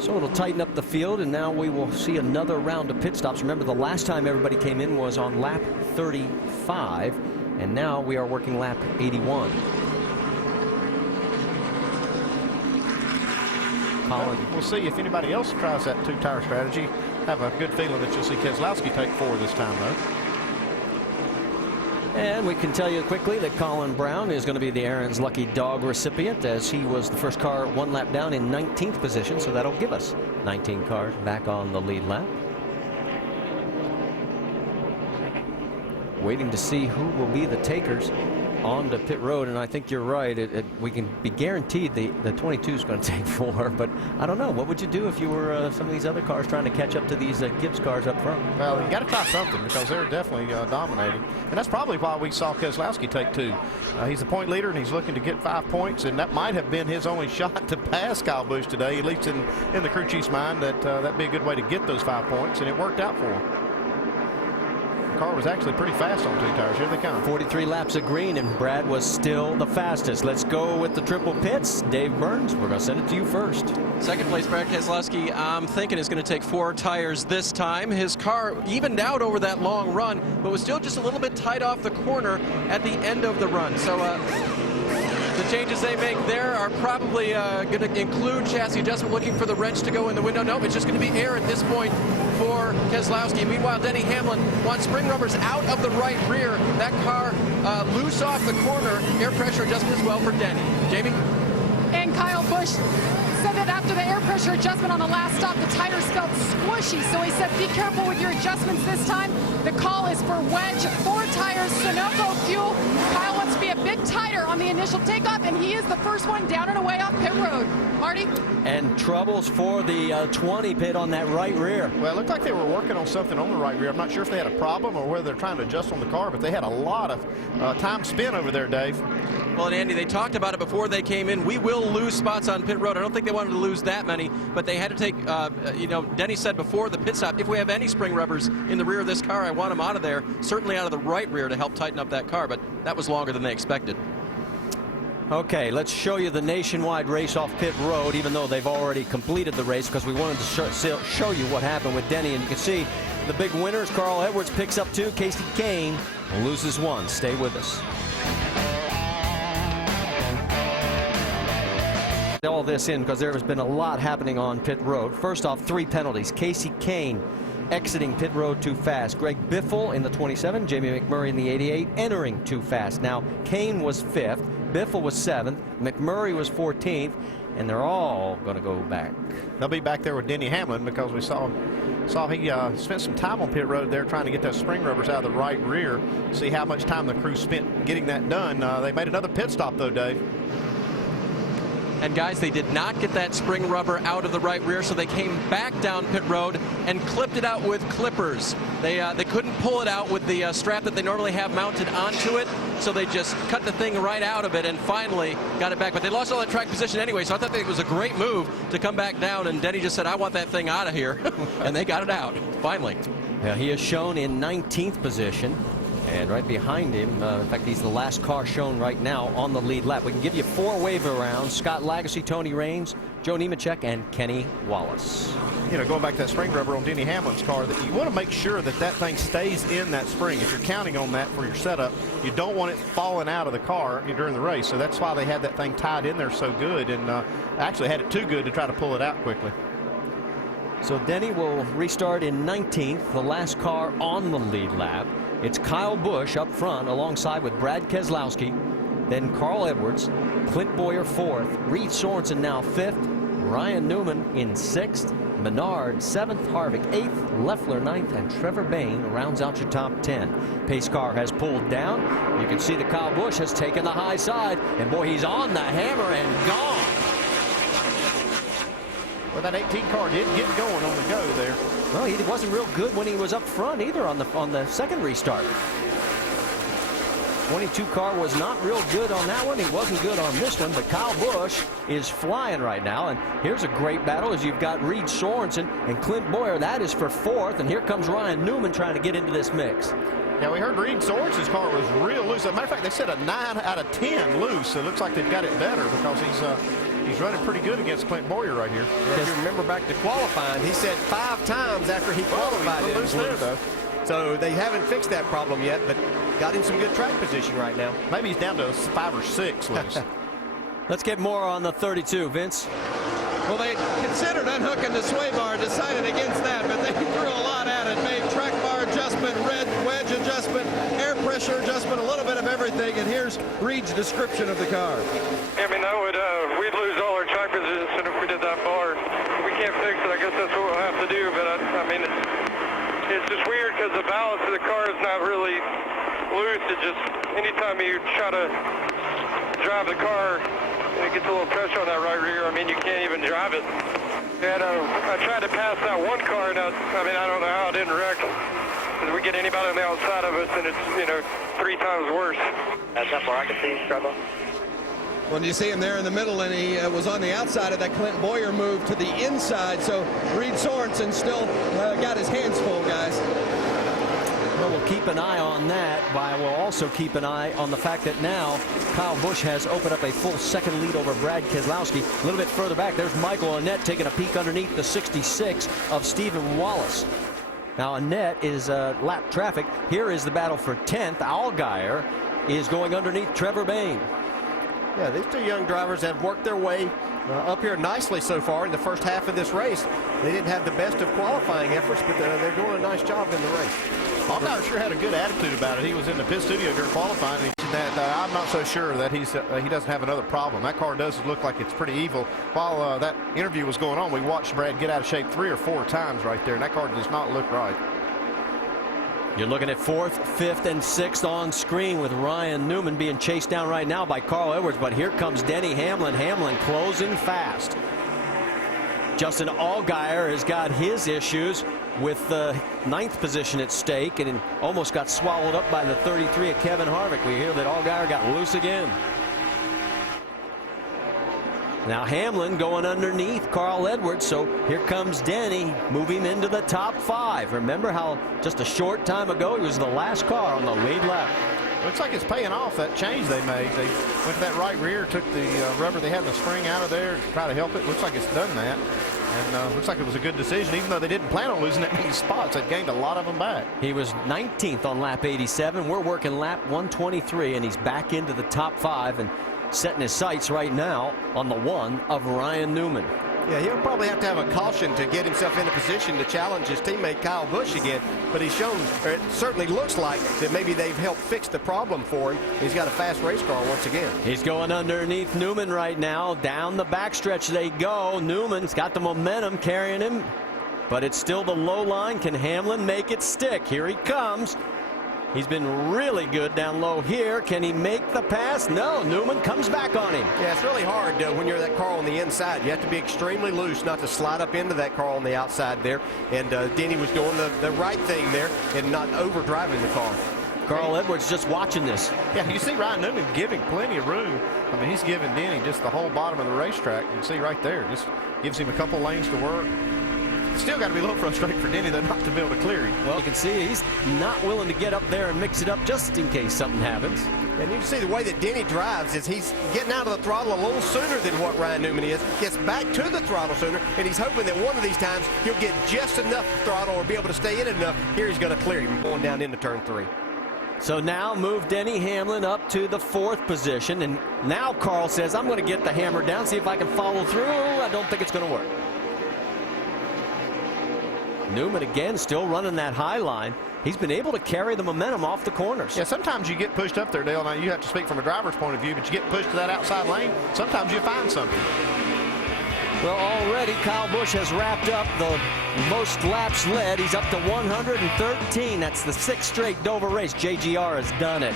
So it'll tighten up the field, and now we will see another round of pit stops. Remember, the last time everybody came in was on lap 35, and now we are working lap 81. Colin. We'll see if anybody else tries that 2-tire strategy. Have a good feeling that you'll see Keselowski take 4 this time, though. And we can tell you quickly that Colin Brown is going to be the Aaron's Lucky Dog recipient, as he was the first car 1 lap down in 19th position. So that'll give us 19 cars back on the lead lap. Waiting to see who will be the takers onto pit road, and I think you're right. We can be guaranteed the 22 is going to take 4, but I don't know. What would you do if you were some of these other cars trying to catch up to these Gibbs cars up front? Well, you got to try something because they're definitely dominating, and that's probably why we saw Keselowski take 2. He's the point leader, and he's looking to get 5 points, and that might have been his only shot to pass Kyle Busch today, at least in the crew chief's mind, that that'd be a good way to get those 5 points, and it worked out for him. The car was actually pretty fast on 2 tires. Here they come. 43 laps of green, and Brad was still the fastest. Let's go with the triple pits. Dave Burns, we're going to send it to you first. Second place, Brad Keselowski, I'm thinking is going to take 4 tires this time. His car evened out over that long run, but was still just a little bit tight off the corner at the end of the run. So the changes they make there are probably going to include chassis adjustment, looking for the wrench to go in the window. No, it's just going to be air at this point for Keselowski. Meanwhile, Denny Hamlin wants spring rubbers out of the right rear. That car loose off the corner. Air pressure adjustment as well for Denny. Jamie? And Kyle Busch said that after the air pressure adjustment on the last stop, the tires felt squishy. So he said, be careful with your adjustments this time. The call is for wedge, 4 tires, Sunoco fuel. Kyle wants to be a bit tighter on the initial takeoff, and he is the first one down and away off pit road. Marty? And troubles for the 20 pit on that right rear. Well, it looked like they were working on something on the right rear. I'm not sure if they had a problem or whether they're trying to adjust on the car, but they had a lot of time spent over there, Dave. Well, and Andy, they talked about it before they came in. We will lose spots on pit road. I don't think they wanted to lose that many, but they had to take, Denny said before the pit stop, if we have any spring rubbers in the rear of this car, I want them out of there, certainly out of the right rear to help tighten up that car, but that was longer than they expected. Okay, let's show you the nationwide race off pit road, even though they've already completed the race, because we wanted to show you what happened with Denny. And you can see the big winners. Carl Edwards picks up 2. Casey Kane loses 1. Stay with us. All this in because there has been a lot happening on pit road. First off, 3 penalties. Casey Kane exiting pit road too fast. Greg Biffle in the 27, Jamie McMurray in the 88 entering too fast. Now, Kane was 5th, Biffle was 7th, McMurray was 14th, and they're all going to go back. They'll be back there with Denny Hamlin because we saw he spent some time on pit road there trying to get those spring rubbers out of the right rear. See how much time the crew spent getting that done. They made another pit stop though, Dave. And guys, they did not get that spring rubber out of the right rear, so they came back down pit road and clipped it out with clippers. They couldn't pull it out with the strap that they normally have mounted onto it, so they just cut the thing right out of it and finally got it back. But they lost all that track position anyway, so I thought it was a great move to come back down, and Denny just said, I want that thing out of here, and they got it out, finally. Yeah, he is shown in 19th position. And right behind him, in fact, he's the last car shown right now on the lead lap. We can give you 4 wave arounds. Scott Lagasse, Tony Raines, Joe Nemechek, and Kenny Wallace. You know, going back to that spring rubber on Denny Hamlin's car, that you want to make sure that that thing stays in that spring. If you're counting on that for your setup, you don't want it falling out of the car during the race. So that's why they had that thing tied in there so good, and actually had it too good to try to pull it out quickly. So Denny will restart in 19th, the last car on the lead lap. It's Kyle Busch up front alongside with Brad Keselowski, then Carl Edwards, Clint Bowyer 4th, Reed Sorensen now 5th, Ryan Newman in 6th, Menard 7th, Harvick 8th, Leffler 9th, and Trevor Bayne rounds out your top 10. Pace car has pulled down. You can see that Kyle Busch has taken the high side, and boy, he's on the hammer and gone. Well, that 18 car did get going on the go there. Well, he wasn't real good when he was up front either on the second restart. 22 car was not real good on that one. He wasn't good on this one, but Kyle Busch is flying right now. And here's a great battle as you've got Reed Sorensen and Clint Bowyer. That is for 4th, and here comes Ryan Newman trying to get into this mix. Yeah, we heard Reed Sorensen's car was real loose. As a matter of fact, they said a 9 out of 10 loose. So it looks like they've got it better because he's running pretty good against Clint Bowyer right here. Yeah, if you remember back to qualifying, he said 5 times after he qualified. He loose there, though. So they haven't fixed that problem yet, but got in some good track position right now. Maybe he's down to 5 or 6 loose. Let's get more on the 32, Vince. Well, they considered unhooking the sway bar, decided against that, but they threw a lot at it, made track bar adjustment, wedge adjustment, air pressure adjustment, a little bit of everything, and here's Reed's description of the car. I mean, we'd lose all our track position if we did that bar. We can't fix it. I guess that's what we'll have to do, but I mean, it's just weird because the balance of the car is not really loose. It just anytime you try to drive the car, it gets a little pressure on that right rear. I mean, you can't even drive it. And I tried to pass that one car, and I don't know how it didn't wreck. Because we get anybody on the outside of us, and it's, 3 times worse. That's not where I can see you struggle. Well, you see him there in the middle, and he was on the outside of that Clint Boyer move to the inside. So Reed Sorensen still got his hands full, guys. Well, we'll keep an eye on that. We'll also keep an eye on the fact that now Kyle Busch has opened up a full second lead over Brad Keselowski. A little bit further back, there's Michael Annett taking a peek underneath the 66 of Stephen Wallace. Now, Annett is lap traffic. Here is the battle for 10th. Allgaier is going underneath Trevor Bayne. Yeah, these two young drivers have worked their way up here nicely so far in the first half of this race. They didn't have the best of qualifying efforts, but they're doing a nice job in the race. Allgaier sure had a good attitude about it. He was in the pit studio during qualifying. And he said that I'm not so sure that he doesn't have another problem. That car does look like it's pretty evil. While that interview was going on, we watched Brad get out of shape 3 or 4 times right there, and that car does not look right. You're looking at 4th, 5th, and 6th on screen with Ryan Newman being chased down right now by Carl Edwards. But here comes Denny Hamlin. Hamlin closing fast. Justin Allgaier has got his issues with the 9th position at stake and almost got swallowed up by the 33 of Kevin Harvick. We hear that Allgaier got loose again. Now Hamlin going underneath Carl Edwards, so here comes Denny, move him into the top 5. Remember how just a short time ago he was the last car on the lead lap. Looks like it's paying off, that change they made. They went to that right rear, took the rubber they had in the spring out of there to try to help it. Looks like it's done that. And looks like it was a good decision. Even though they didn't plan on losing that many spots, they gained a lot of them back. He was 19th on lap 87. We're working lap 123, and he's back into the top 5 and setting his sights right now on the 1 of Ryan Newman. Yeah, he'll probably have to have a caution to get himself in a position to challenge his teammate Kyle Busch again. But he's shown, or it certainly looks like, that maybe they've helped fix the problem for him. He's got a fast race car once again. He's going underneath Newman right now. Down the backstretch they go. Newman's got the momentum carrying him, but it's still the low line. Can Hamlin make it stick? Here he comes. He's been really good down low here. Can he make the pass? No, Newman comes back on him. Yeah, it's really hard when you're that car on the inside. You have to be extremely loose not to slide up into that car on the outside there. And Denny was doing the right thing there and not overdriving the car. Carl Edwards just watching this. Yeah, you see Ryan Newman giving plenty of room. I mean, he's giving Denny just the whole bottom of the racetrack. You can see right there, just gives him a couple lanes to work. Still got to be a little frustrating for Denny, though, not to be able to clear him. Well, you can see he's not willing to get up there and mix it up just in case something happens. And you can see the way that Denny drives is he's getting out of the throttle a little sooner than what Ryan Newman is. Gets back to the throttle sooner, and he's hoping that one of these times he'll get just enough throttle or be able to stay in enough. Here he's going to clear him going down into turn 3. So now move Denny Hamlin up to the 4th position. And now Carl says, I'm going to get the hammer down, see if I can follow through. I don't think it's going to work. Newman again still running that high line. He's been able to carry the momentum off the corners. Yeah, sometimes you get pushed up there, Dale. Now you have to speak from a driver's point of view, but you get pushed to that outside lane. Sometimes you find something. Well, already Kyle Busch has wrapped up the most laps led. He's up to 113. That's the 6th straight Dover race. JGR has done it.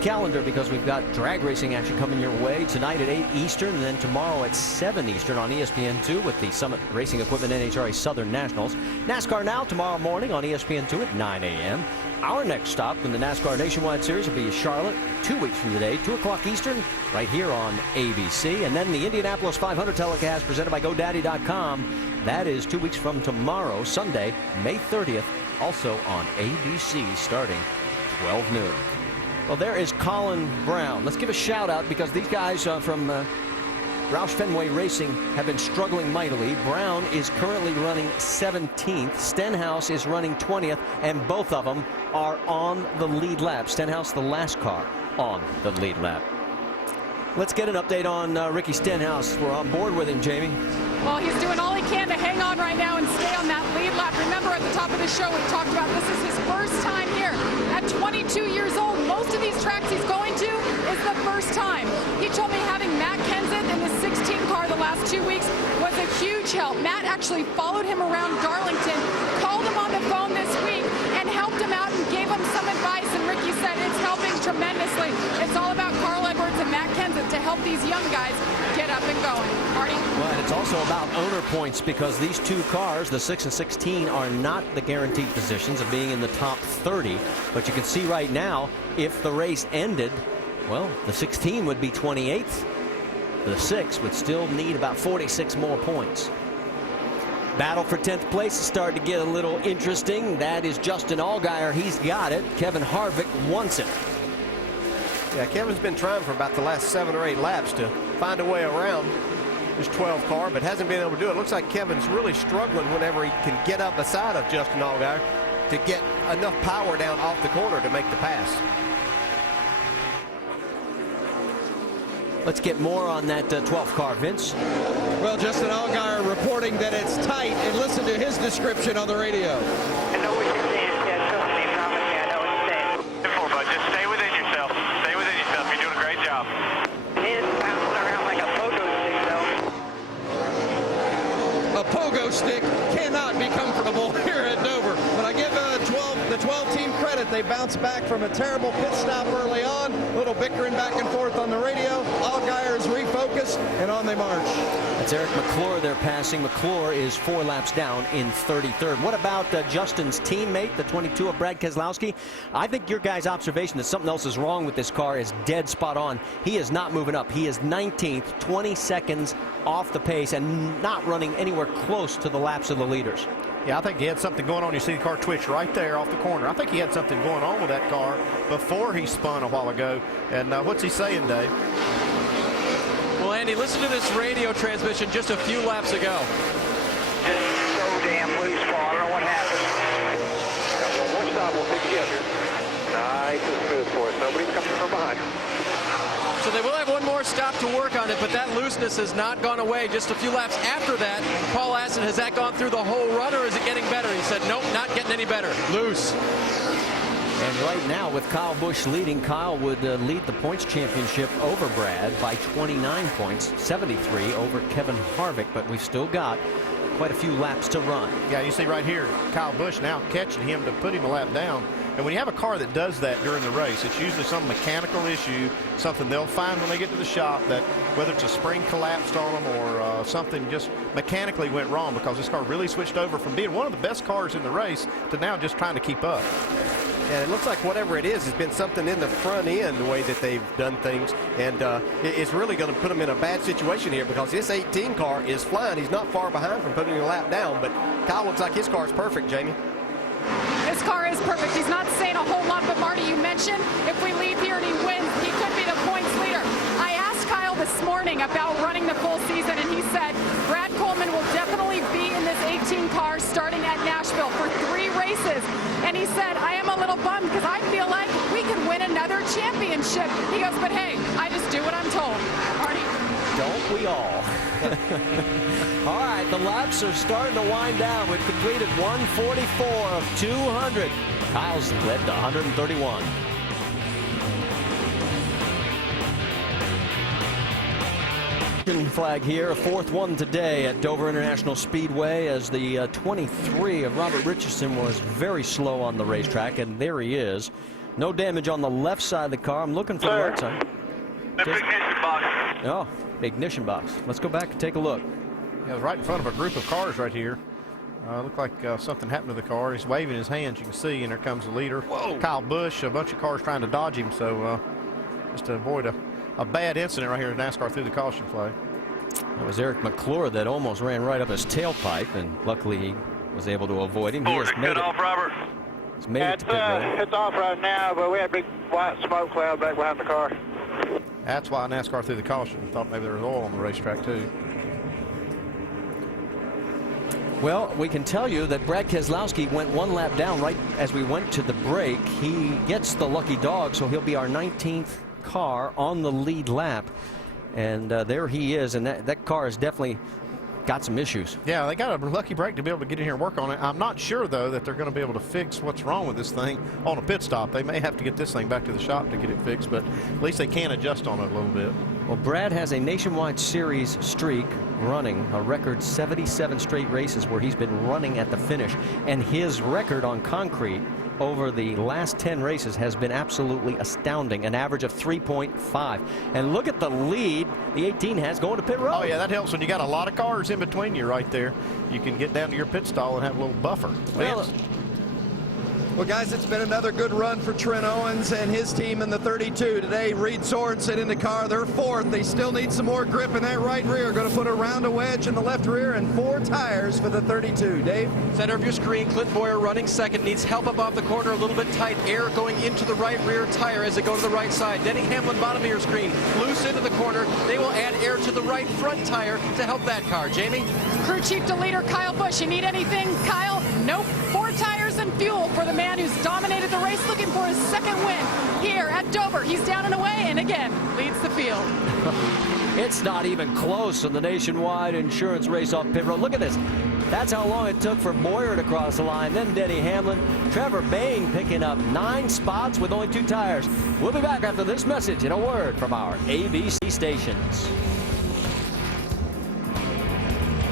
Calendar, because we've got drag racing action coming your way tonight at 8 Eastern and then tomorrow at 7 Eastern on ESPN2 with the Summit Racing Equipment NHRA Southern Nationals. NASCAR Now tomorrow morning on ESPN2 at 9 a.m. Our next stop in the NASCAR Nationwide Series will be Charlotte 2 weeks from today, 2 o'clock Eastern, right here on ABC. And then the Indianapolis 500 telecast presented by GoDaddy.com. That is 2 weeks from tomorrow, Sunday, May 30th, also on ABC starting 12 noon. Well, there is Colin Brown. Let's give a shout out because these guys from Roush Fenway Racing have been struggling mightily. Brown is currently running 17th. Stenhouse is running 20th, and both of them are on the lead lap. Stenhouse, the last car on the lead lap. Let's get an update on Ricky Stenhouse. We're on board with him, Jamie. Well, he's doing all he can to hang on right now and stay on that lead lap. Remember at the top of the show we talked about this is his first time here. At 22 years old, most of these tracks he's going to is the first time. He told me having Matt Kenseth in the 16 car the last 2 weeks was a huge help. Matt actually followed him around Darlington, called him on the phone this week, and helped him out and gave him some advice, and Ricky said it's helping tremendously. It's all about Carl Edwards and Matt Kenseth to help these young guys get up and going. Marty? Well, and it's also about owner points, because these two cars, the 6 and 16, are not the guaranteed positions of being in the top 30. But you can see right now, if the race ended, well, the 16 would be 28th. The 6 would still need about 46 more points. Battle for 10th place is starting to get a little interesting. That is Justin Allgaier. He's got it. Kevin Harvick wants it. Yeah, Kevin's been trying for about the last 7 or 8 laps to find a way around this 12 car, but hasn't been able to do it. Looks like Kevin's really struggling whenever he can get up beside of Justin Allgaier to get enough power down off the corner to make the pass. Let's get more on that 12 car, Vince. Well, Justin Allgaier reporting that it's tight, and listen to his description on the radio. I know what you're saying, Ted. Trust me, promise me, I know what you're saying. Simple, but just stay within yourself. Stay within yourself. You're doing a great job. It is bouncing around like a pogo stick, though. A pogo stick cannot be comfortable here at Dover, but I give the 12 team credit. They bounced back from a terrible pit stop early on, a little bickering back and forth on the radio. Allgaier is refocused, and on they march. That's Eric McClure they're passing. McClure is 4 laps down in 33rd. What about Justin's teammate, the 22 of Brad Keselowski? I think your guy's observation that something else is wrong with this car is dead spot on. He is not moving up. He is 19th, 20 seconds off the pace, and not running anywhere close to the laps of the leaders. Yeah, I think he had something going on. You see the car twitch right there off the corner. I think he had something going on with that car before he spun a while ago. And what's he saying, Dave? Well, Andy, listen to this radio transmission just a few laps ago. Just so damn loose, Paul. I don't know what happened. Got one more stop. We'll pick you up here. Nice and smooth for us. Nobody's coming from behind. So they will have one more stop to work on it, but that looseness has not gone away. Just a few laps after that, Paul asked him, has that gone through the whole run, or is it getting better? He said, nope, not getting any better. Loose. And right now, with Kyle Busch leading, Kyle would lead the points championship over Brad by 29 points, 73 over Kevin Harvick, but we've still got quite a few laps to run. Yeah, you see right here, Kyle Busch now catching him to put him a lap down. And when you have a car that does that during the race, it's usually some mechanical issue, something they'll find when they get to the shop, that whether it's a spring collapsed on them or something just mechanically went wrong, because this car really switched over from being one of the best cars in the race to now just trying to keep up. And it looks like whatever it is has been something in the front end, the way that they've done things. And it's really going to put them in a bad situation here, because this 18 car is flying. He's not far behind from putting a lap down, but Kyle looks like his car is perfect, Jamie. His car is perfect. He's not saying a whole lot, but Marty, you mentioned if we leave here and he wins, he could be the points leader. I asked Kyle this morning about running the full season, and he said Brad Coleman will definitely be in this 18 car starting at Nashville for 3 races. And he said, I am a little bummed because I feel like we could win another championship. He goes, but hey, I just do what I'm told. Marty? Don't we all? All right, the laps are starting to wind down. We've completed 144 of 200. Kyle's led to 131. Flag here, a 4th one today at Dover International Speedway, as the 23 of Robert Richardson was very slow on the racetrack, and there he is. No damage on the left side of the car. I'm looking for the right side. The ignition box. Oh, the ignition box. Let's go back and take a look. Yeah, it was right in front of a group of cars right here. Looked like something happened to the car. He's waving his hands, you can see, and there comes the leader. Whoa. Kyle Busch, a bunch of cars trying to dodge him, so just to avoid a bad incident right here as NASCAR threw the caution flag. That was Eric McClure that almost ran right up his tailpipe, and luckily he was able to avoid him. He has made it. Off, Robert. He's made it to pit road. It's off right now, but we had a big white smoke cloud back behind the car. That's why NASCAR threw the caution. Thought maybe there was oil on the racetrack too. Well, we can tell you that Brad Keselowski went 1 lap down right as we went to the break. He gets the lucky dog, so he'll be our 19th car on the lead lap. And there he is, and that car has definitely got some issues. Yeah, they got a lucky break to be able to get in here and work on it. I'm not sure, though, that they're going to be able to fix what's wrong with this thing on a pit stop. They may have to get this thing back to the shop to get it fixed, but at least they can adjust on it a little bit. Well, Brad has a nationwide series streak running, a record 77 straight races where he's been running at the finish, and his record on concrete over the last 10 races has been absolutely astounding, an average of 3.5. And look at the lead the 18 has going to pit road. Oh, yeah, that helps when you got a lot of cars in between you right there. You can get down to your pit stall and have a little buffer. Well, guys, it's been another good run for Trent Owens and his team in the 32. Today, Reed Sorensen in the car. They're fourth. They still need some more grip in that right rear. Going to put around a wedge in the left rear and 4 tires for the 32. Dave? Center of your screen, Clint Boyer running second. Needs help up off the corner, a little bit tight. Air going into the right rear tire as they go to the right side. Denny Hamlin, bottom of your screen, loose into the corner. They will add air to the right front tire to help that car. Jamie? Crew Chief to leader Kyle Busch. You need anything, Kyle? Nope. 4 tires and fuel for the man who's dominated the race, looking for his second win here at Dover. He's down and away, and again leads the field. It's not even close on the Nationwide Insurance race off pit road. Look at this. That's how long it took for Boyer to cross the line. Then Denny Hamlin. Trevor Bayne picking up 9 spots with only 2 tires. We'll be back after this message and a word from our ABC stations.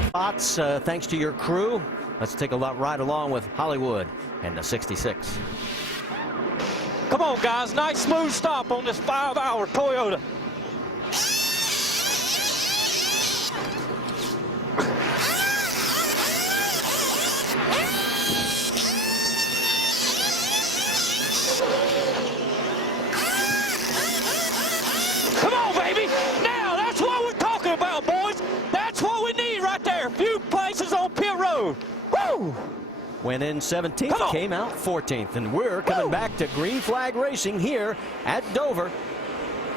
Spots, thanks to your crew. Let's take a ride along with Hollywood and the 66. Come on, guys. Nice smooth stop on this 5-hour Toyota. Come on, baby. Now, that's what we're talking about, boys. That's what we need right there. A few places on pit road. Woo! Went in 17th, came out 14th, and we're coming back to green flag racing here at Dover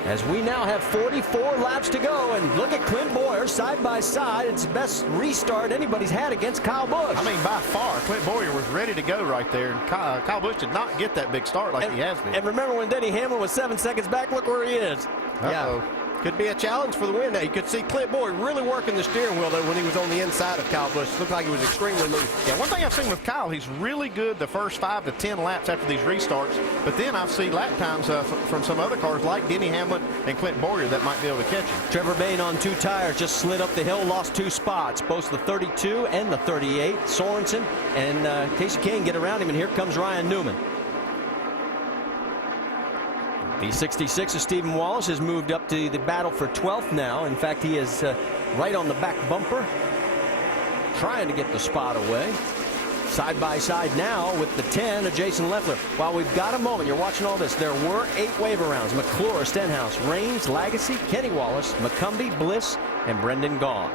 as we now have 44 laps to go. And look at Clint Boyer side by side. It's the best restart anybody's had against Kyle Busch. I mean, by far, Clint Boyer was ready to go right there. And Kyle Busch did not get that big start like he has been. And remember when Denny Hamlin was 7 seconds back? Look where he is. Yeah. Could be a challenge for the win. Now, you could see Clint Boyer really working the steering wheel, though, when he was on the inside of Kyle Busch. Looked like he was extremely loose. Yeah, one thing I've seen with Kyle, he's really good the first 5 to 10 laps after these restarts. But then I've seen lap times from some other cars like Denny Hamlin and Clint Boyer that might be able to catch him. Trevor Bayne on 2 tires just slid up the hill, lost 2 spots, both the 32 and the 38. Sorensen and Casey Kane get around him, and here comes Ryan Newman. The 66 of Stephen Wallace has moved up to the battle for 12th now. In fact, he is right on the back bumper, trying to get the spot away. Side by side now with the 10 of Jason Leffler. While we've got a moment, you're watching all this, there were 8 waiver rounds. McClure, Stenhouse, Raines, Lagasse, Kenny Wallace, McCumbee, Bliss, and Brendan Gaughan.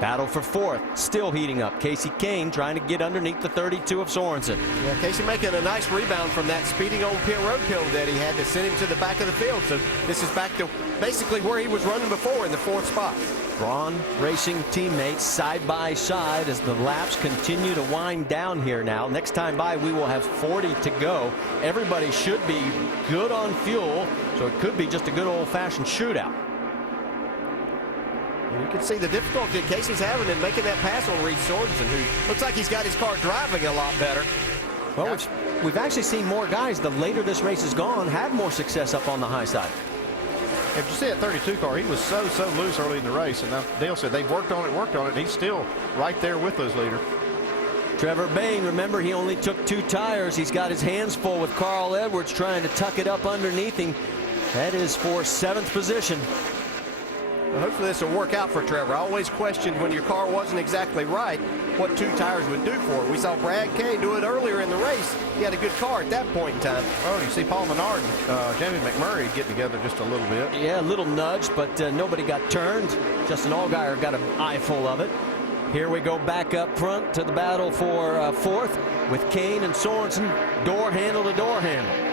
Battle for 4th, still heating up. Casey Kane trying to get underneath the 32 of Sorensen. Yeah, Casey making a nice rebound from that speeding on pit road penalty that he had to send him to the back of the field. So this is back to basically where he was running before in the 4th spot. Braun Racing teammates side by side as the laps continue to wind down here now. Next time by, we will have 40 to go. Everybody should be good on fuel, so it could be just a good old-fashioned shootout. You can see the difficulty Casey's having in making that pass on Reed Sorensen, who looks like he's got his car driving a lot better. Well, we've actually seen more guys, the later this race has gone, have more success up on the high side. If you see that 32 car, he was so loose early in the race. And now Dale said they've worked on it, and he's still right there with those leaders. Trevor Bayne, remember, he only took 2 tires. He's got his hands full with Carl Edwards trying to tuck it up underneath him. That is for 7th position. Well, hopefully this will work out for Trevor. I always questioned when your car wasn't exactly right what 2 tires would do for it. We saw Brad Kay do it earlier in the race. He had a good car at that point in time. Oh, you see Paul Menard and Jamie McMurray get together just a little bit. Yeah, a little nudge, but nobody got turned. Justin Allgaier got an eyeful of it. Here we go back up front to the battle for 4th with Kane and Sorensen, door handle to door handle.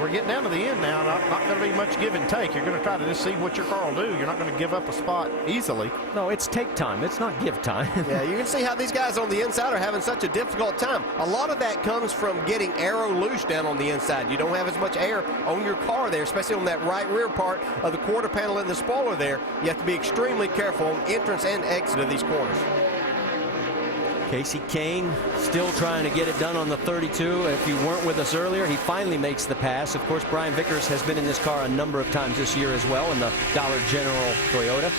We're getting down to the end now. Not going to be much give and take. You're going to try to just see what your car will do. You're not going to give up a spot easily. No, it's take time. It's not give time. Yeah, you can see how these guys on the inside are having such a difficult time. A lot of that comes from getting aero loose down on the inside. You don't have as much air on your car there, especially on that right rear part of the quarter panel and the spoiler there. You have to be extremely careful on entrance and exit of these corners. Casey Kane still trying to get it done on the 32. If you weren't with us earlier, he finally makes the pass. Of course, Brian Vickers has been in this car a number of times this year as well in the Dollar General Toyota.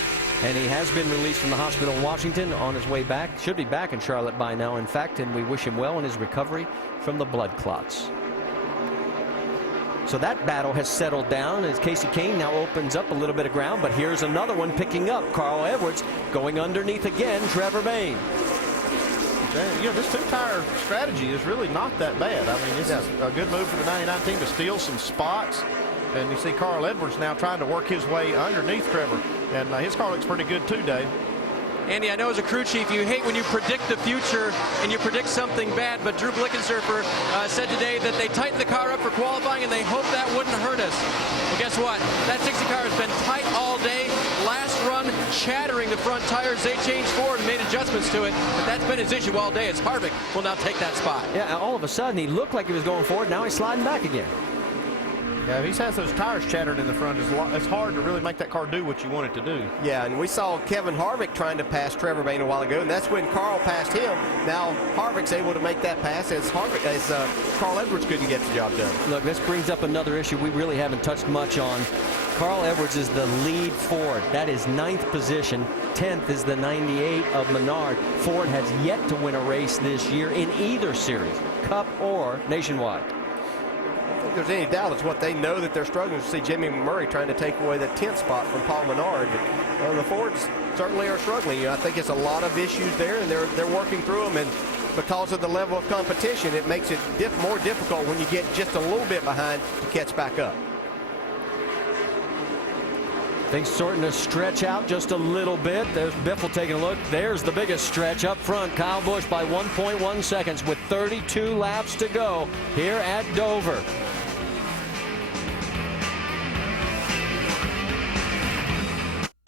And he has been released from the hospital in Washington on his way back. Should be back in Charlotte by now, in fact, and we wish him well in his recovery from the blood clots. So that battle has settled down as Casey Kane now opens up a little bit of ground, but here's another one picking up. Carl Edwards going underneath again, Trevor Bayne. You know, this two-tire strategy is really not that bad. I mean, this is a good move for the 99 team to steal some spots. And you see Carl Edwards now trying to work his way underneath Trevor. And his car looks pretty good too, Dave. Andy, I know as a crew chief, you hate when you predict the future and you predict something bad, but Drew Blickensurfer said today that they tightened the car up for qualifying and they hope that wouldn't hurt us. Well, guess what? That 60 car has been tight all day. Last run, chattering the front tires. They changed forward and made adjustments to it, but that's been his issue all day. It's Harvick will now take that spot. Yeah, all of a sudden he looked like he was going forward. Now he's sliding back again. Yeah, he has those tires chattered in the front. It's hard to really make that car do what you want it to do. Yeah, and we saw Kevin Harvick trying to pass Trevor Bayne a while ago, and that's when Carl passed him. Now Harvick's able to make that pass as Carl Edwards couldn't get the job done. Look, this brings up another issue we really haven't touched much on. Carl Edwards is the lead Ford. That is 9th position. 10th is the 98 of Menard. Ford has yet to win a race this year in either series, Cup or Nationwide. If there's any doubt, it's what they know that they're struggling to see Jimmy McMurray trying to take away that 10th spot from Paul Menard. But, the Fords certainly are struggling. You know, I think it's a lot of issues there, and they're working through them. And because of the level of competition, it makes it more difficult when you get just a little bit behind to catch back up. Things starting to stretch out just a little bit. There's Biffle taking a look. There's the biggest stretch up front. Kyle Busch by 1.1 seconds with 32 laps to go here at Dover.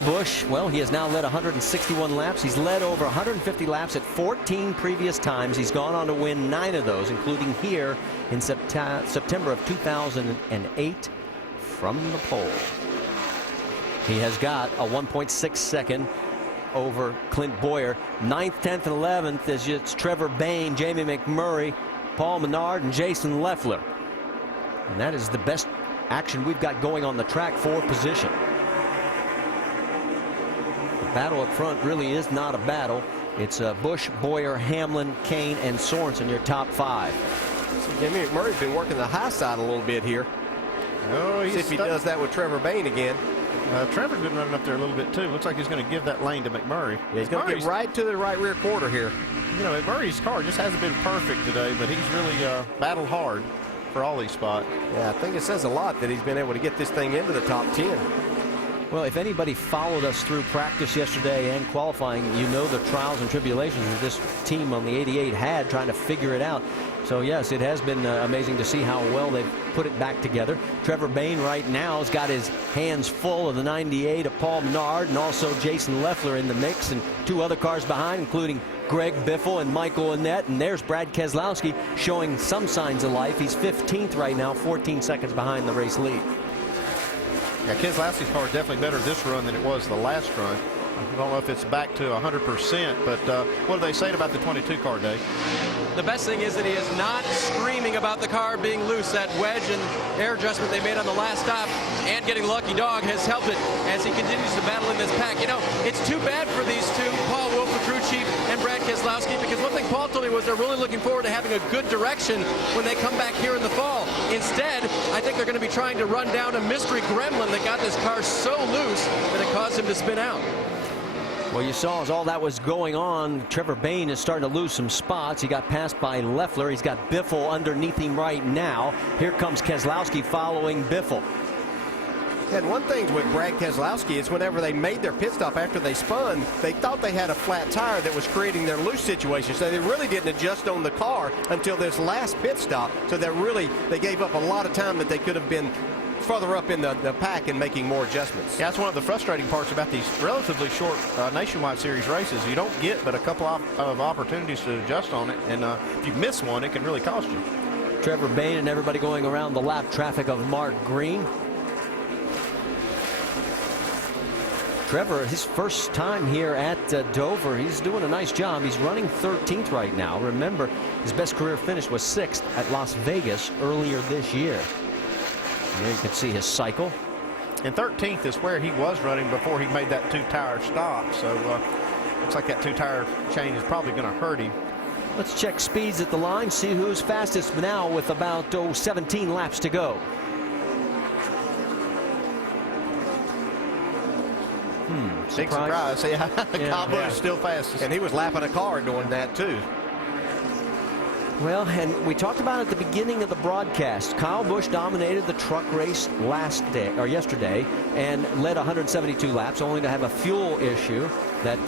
Busch, well, he has now led 161 laps. He's led over 150 laps at 14 previous times. He's gone on to win 9 of those, including here in September of 2008 from the pole. He has got a 1.6 second over Clint Boyer. 9th, 10th, and 11th is just Trevor Bayne, Jamie McMurray, Paul Menard, and Jason Leffler. And that is the best action we've got going on the track for position. The battle up front really is not a battle. It's Busch, Boyer, Hamlin, Kane, and Sorensen, your top 5. So Jamie McMurray's been working the high side a little bit here. Oh, see if he does that with Trevor Bayne again. Trevor's been running up there a little bit too. Looks like he's going to give that lane to McMurray. Yeah, he's going to get right to the right rear quarter here. You know, McMurray's car just hasn't been perfect today, but he's really battled hard for all these spots. Yeah, I think it says a lot that he's been able to get this thing into the top 10. Well, if anybody followed us through practice yesterday and qualifying, you know the trials and tribulations that this team on the 88 had trying to figure it out. So, yes, it has been amazing to see how well they've put it back together. Trevor Bayne right now has got his hands full of the 98 of Paul Menard and also Jason Leffler in the mix and 2 other cars behind, including Greg Biffle and Michael Annett. And there's Brad Keselowski showing some signs of life. He's 15th right now, 14 seconds behind the race lead. Yeah, Keselowski's car is definitely better this run than it was the last run. I don't know if it's back to 100%, but what do they say about the 22 car, Dave? The best thing is that he is not screaming about the car being loose. That wedge and air adjustment they made on the last stop and getting lucky dog has helped it as he continues to battle in this pack. You know, it's too bad for these two, Paul Wolfe, the crew chief, and Brad Keselowski, because one thing Paul told me was they're really looking forward to having a good direction when they come back here in the fall. Instead, I think they're going to be trying to run down a mystery gremlin that got this car so loose that it caused him to spin out. Well, you saw as all that was going on, Trevor Bayne is starting to lose some spots. He got passed by Leffler. He's got Biffle underneath him right now. Here comes Keselowski following Biffle. And one thing with Brad Keselowski is whenever they made their pit stop after they spun, they thought they had a flat tire that was creating their loose situation. So they really didn't adjust on the car until this last pit stop. So they gave up a lot of time that they could have been further up in the pack and making more adjustments. Yeah, that's one of the frustrating parts about these relatively short Nationwide Series races. You don't get but a couple of opportunities to adjust on it, and if you miss one, it can really cost you. Trevor Bayne and everybody going around the lap traffic of Mark Green. Trevor, his first time here at Dover, he's doing a nice job. He's running 13th right now. Remember, his best career finish was 6th at Las Vegas earlier this year. There you can see his cycle. And 13th is where he was running before he made that 2-tire stop. So looks like that 2-tire change is probably going to hurt him. Let's check speeds at the line, see who's fastest now with about 17 laps to go. Big surprise. Yeah, Kyle Busch still fastest. And he was lapping a car doing that too. Well, and we talked about it at the beginning of the broadcast. Kyle Busch dominated the truck race yesterday and led 172 laps, only to have a fuel issue that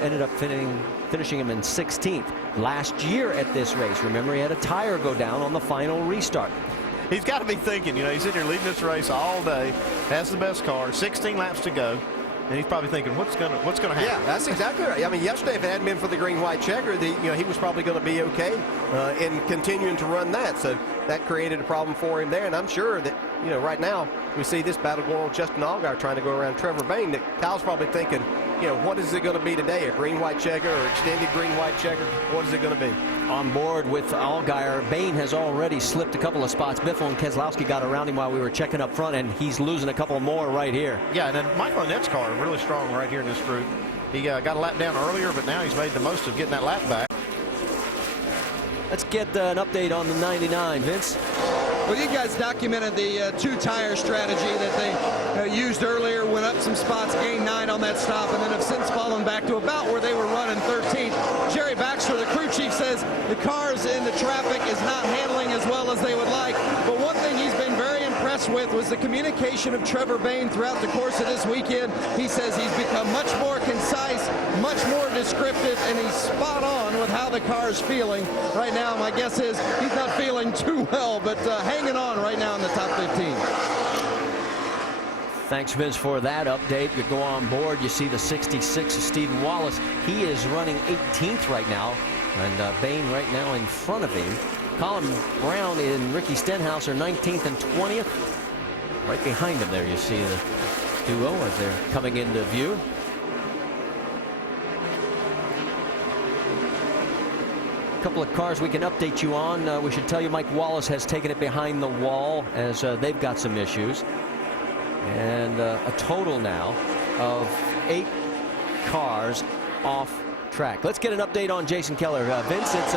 ended up finishing him in 16th. Last year at this race, remember, he had a tire go down on the final restart. He's got to be thinking, you know, he's in here leading this race all day, has the best car, 16 laps to go. And he's probably thinking, what's gonna happen? Yeah, that's exactly right. I mean, yesterday, if it hadn't been for the green-white checker, he was probably going to be okay in continuing to run that. So that created a problem for him there. And I'm sure that, you know, right now we see this battle going on with Justin Allgaier trying to go around Trevor Bayne. That Kyle's probably thinking, you know, what is it going to be today? A green-white checker or extended green-white checker? What is it going to be? On board with Allgaier, Bayne has already slipped a couple of spots. Biffle and Keselowski got around him while we were checking up front, and he's losing a couple more right here. Yeah, and then Michael Annette's car really strong right here in this group. He got a lap down earlier, but now he's made the most of getting that lap back. Let's get an update on the 99, Vince. Well, you guys documented the 2-tire strategy that they used earlier, went up some spots, gained 9 on that stop, and then have since fallen back to about where they were running 13th. Jerry Baxter, the crew chief, says the cars in the traffic is not handling as well as they would like. But one thing he's been very impressed with was the communication of Trevor Bayne throughout the course of this weekend. He says he's become much more concise, much more descriptive, and he's spot on with how the car is feeling right now. My guess is he's not feeling too well, but hanging on right now in the top 15. Thanks, Vince, for that update. You go on board, you see the 66 of Stephen Wallace. He is running 18th right now, and Bayne right now in front of him. Colin Brown and Ricky Stenhouse are 19th and 20th. Right behind him there, you see the duo as they're coming into view. A couple of cars we can update you on. We should tell you Mike Wallace has taken it behind the wall as they've got some issues. And a total now of 8 cars off track. Let's get an update on Jason Keller. Vince, it's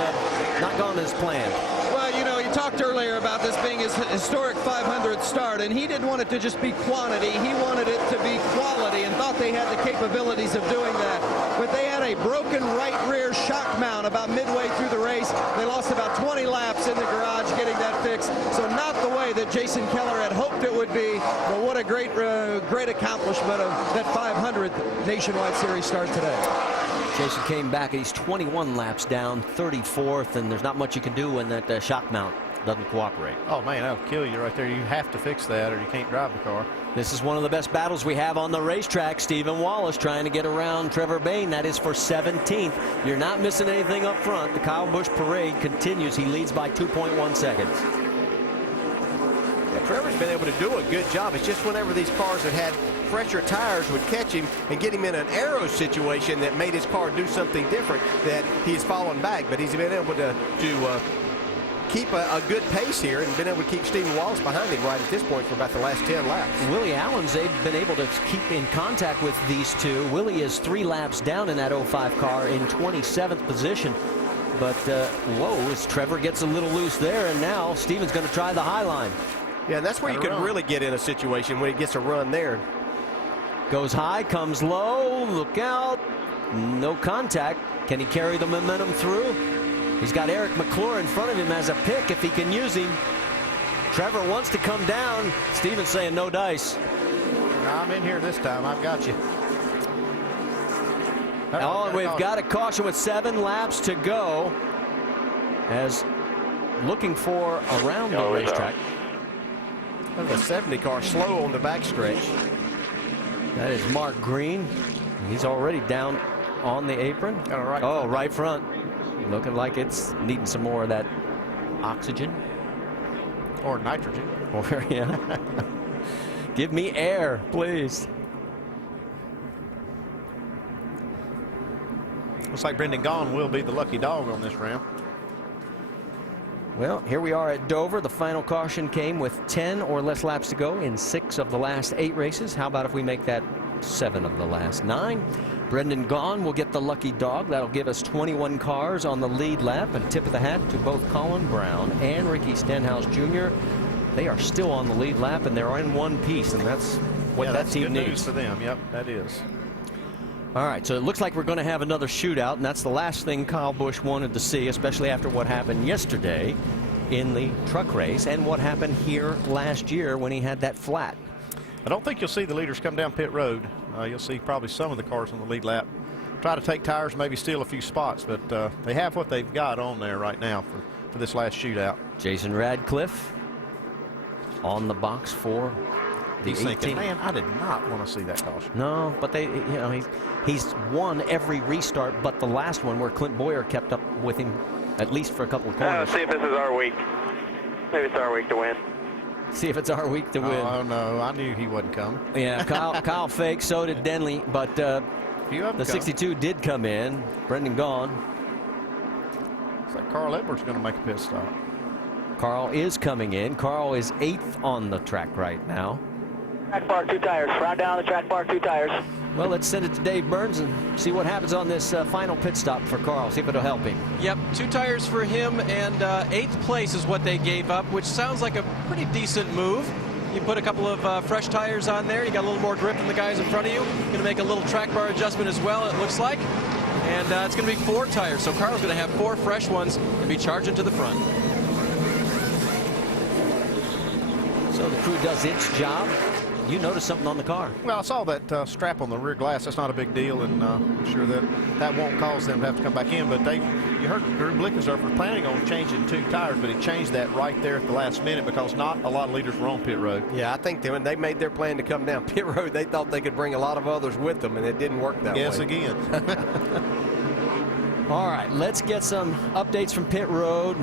not gone as planned. Well, you know, you talked earlier about this being his historic 500th start, and he didn't want it to just be quantity. He wanted it to be quality and thought they had the capabilities of doing that. But they had a broken right rear shock mount about midway through the race. They lost about 20 laps in the garage getting that fixed. So not the way that Jason Keller had hoped it would be, but what a great accomplishment of that 500th Nationwide Series start today. Jason came back and he's 21 laps down, 34th, and there's not much you can do when that shock mount doesn't cooperate. Oh man, that'll kill you right there. You have to fix that or you can't drive the car. This is one of the best battles we have on the racetrack. Stephen Wallace trying to get around Trevor Bayne. That is for 17th. You're not missing anything up front. The Kyle Busch parade continues. He leads by 2.1 seconds. Yeah, Trevor's been able to do a good job. It's just whenever these cars that had fresher tires would catch him and get him in an aero situation that made his car do something different, that he's fallen back. But he's been able to keep a good pace here and been able to keep Stephen Wallace behind him right at this point for about the last 10 laps. Willie Allen's they've been able to keep in contact with these two. Willie is 3 laps down in that 05 car in 27th position. But whoa, as Trevor gets a little loose there, and now Stephen's going to try the high line. Yeah, and that's where you can really get in a situation when he gets a run there. Goes high, comes low, look out, no contact. Can he carry the momentum through? He's got Eric McClure in front of him as a pick if he can use him. Trevor wants to come down. Stephen's saying no dice. I'm in here this time. I've got you. Oh, and we've got a caution with 7 laps to go as looking for around the racetrack. The 70 car slow on the backstretch. That is Mark Green. He's already down on the apron. Right front. Looking like it's needing some more of that oxygen. Or nitrogen. Or, yeah. Give me air, please. Looks like Brendan Gaughan will be the lucky dog on this ramp. Well, here we are at Dover. The final caution came with 10 or less laps to go in 6 of the last 8 races. How about if we make that 7 of the last 9? Brendan Gaughan will get the lucky dog. That'll give us 21 cars on the lead lap. And tip of the hat to both Colin Brown and Ricky Stenhouse Jr. They are still on the lead lap, and they're in one piece, and that's what that team needs. News for them. Yep, that is. All right, so it looks like we're going to have another shootout, and that's the last thing Kyle Busch wanted to see, especially after what happened yesterday in the truck race and what happened here last year when he had that flat. I don't think you'll see the leaders come down pit road. You'll see probably some of the cars on the lead lap try to take tires, maybe steal a few spots, but they have what they've got on there right now for this last shootout. Jason Radcliffe on the box for the 18. Thinking, man, I did not want to see that caution. No, but they, you know, he's won every restart but the last one where Clint Boyer kept up with him at least for a couple of corners. See if this is our week. Maybe it's our week to win. See if it's our week to win. Oh, no, I knew he wouldn't come. Yeah, Kyle faked, so did Denley, but the 62 did come in. Brendan Gaughan. Looks like Carl Edwards going to make a pit stop. Carl is coming in. Carl is 8th on the track right now. Track bar, 2 tires. Round down the track bar, 2 tires. Well, let's send it to Dave Burns and see what happens on this final pit stop for Carl. See if it'll help him. Yep, 2 tires for him, and 8th place is what they gave up, which sounds like a pretty decent move. You put a couple of fresh tires on there. You got a little more grip than the guys in front of you. Going to make a little track bar adjustment as well, it looks like. And it's going to be 4 tires, so Carl's going to have 4 fresh ones and be charging to the front. So the crew does its job. You noticed something on the car. Well, I saw that strap on the rear glass. That's not a big deal, and I'm sure that won't cause them to have to come back in. But you heard Drew Blickensdorfer was planning on changing 2 tires, but he changed that right there at the last minute because not a lot of leaders were on pit road. Yeah, I think when they made their plan to come down pit road, they thought they could bring a lot of others with them, and it didn't work that way. Yes, again. All right, let's get some updates from pit road,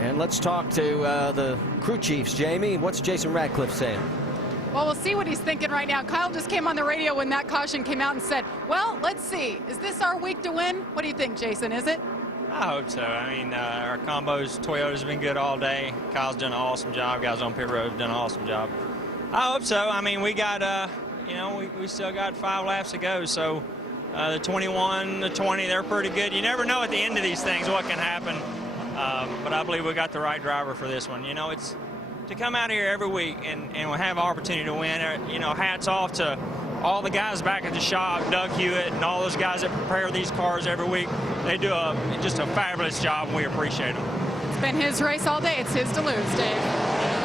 and let's talk to the crew chiefs. Jamie, what's Jason Radcliffe saying? Well, we'll see what he's thinking right now. Kyle just came on the radio when that caution came out and said, well, let's see. Is this our week to win? What do you think, Jason? Is it? I hope so. I mean, our combos, Toyota's have been good all day. Kyle's done an awesome job. Guys on pit road have done an awesome job. I hope so. I mean, we got, you know, we still got 5 laps to go. So the 21, the 20, they're pretty good. You never know at the end of these things what can happen. But I believe we got the right driver for this one. You know, it's to come out here every week and we'll have an opportunity to win. You know, hats off to all the guys back at the shop, Doug Hewitt and all those guys that prepare these cars every week. They do just a fabulous job, and we appreciate them. It's been his race all day. It's his to lose, Dave.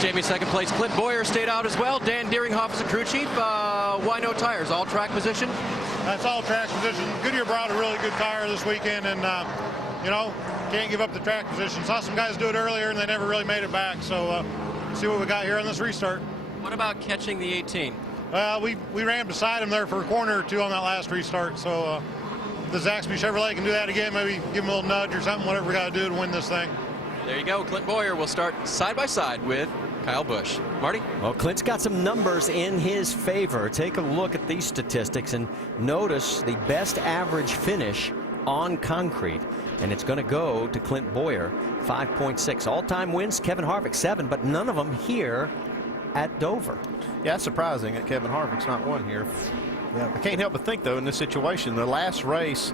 Jamie, 2nd place. Clint Boyer stayed out as well. Dan Deeringhoff is the crew chief. Why no tires? All track position? That's all track position. Goodyear brought a really good tire this weekend, and you know, can't give up the track position. Saw some guys do it earlier, and they never really made it back. So see what we got here on this restart. What about catching the 18? We ran beside him there for a corner or 2 on that last restart. So if the Zaxby Chevrolet can do that again, maybe give him a little nudge or something, whatever we got to do to win this thing. There you go. Clint Boyer will start side by side with Kyle Busch. Marty? Well, Clint's got some numbers in his favor. Take a look at these statistics and notice the best average finish on concrete. And it's going to go to Clint Boyer, 5.6. All-time wins, Kevin Harvick, 7, but none of them here at Dover. Yeah, that's surprising that Kevin Harvick's not won here. Yeah, I can't help but think, though, in this situation, the last race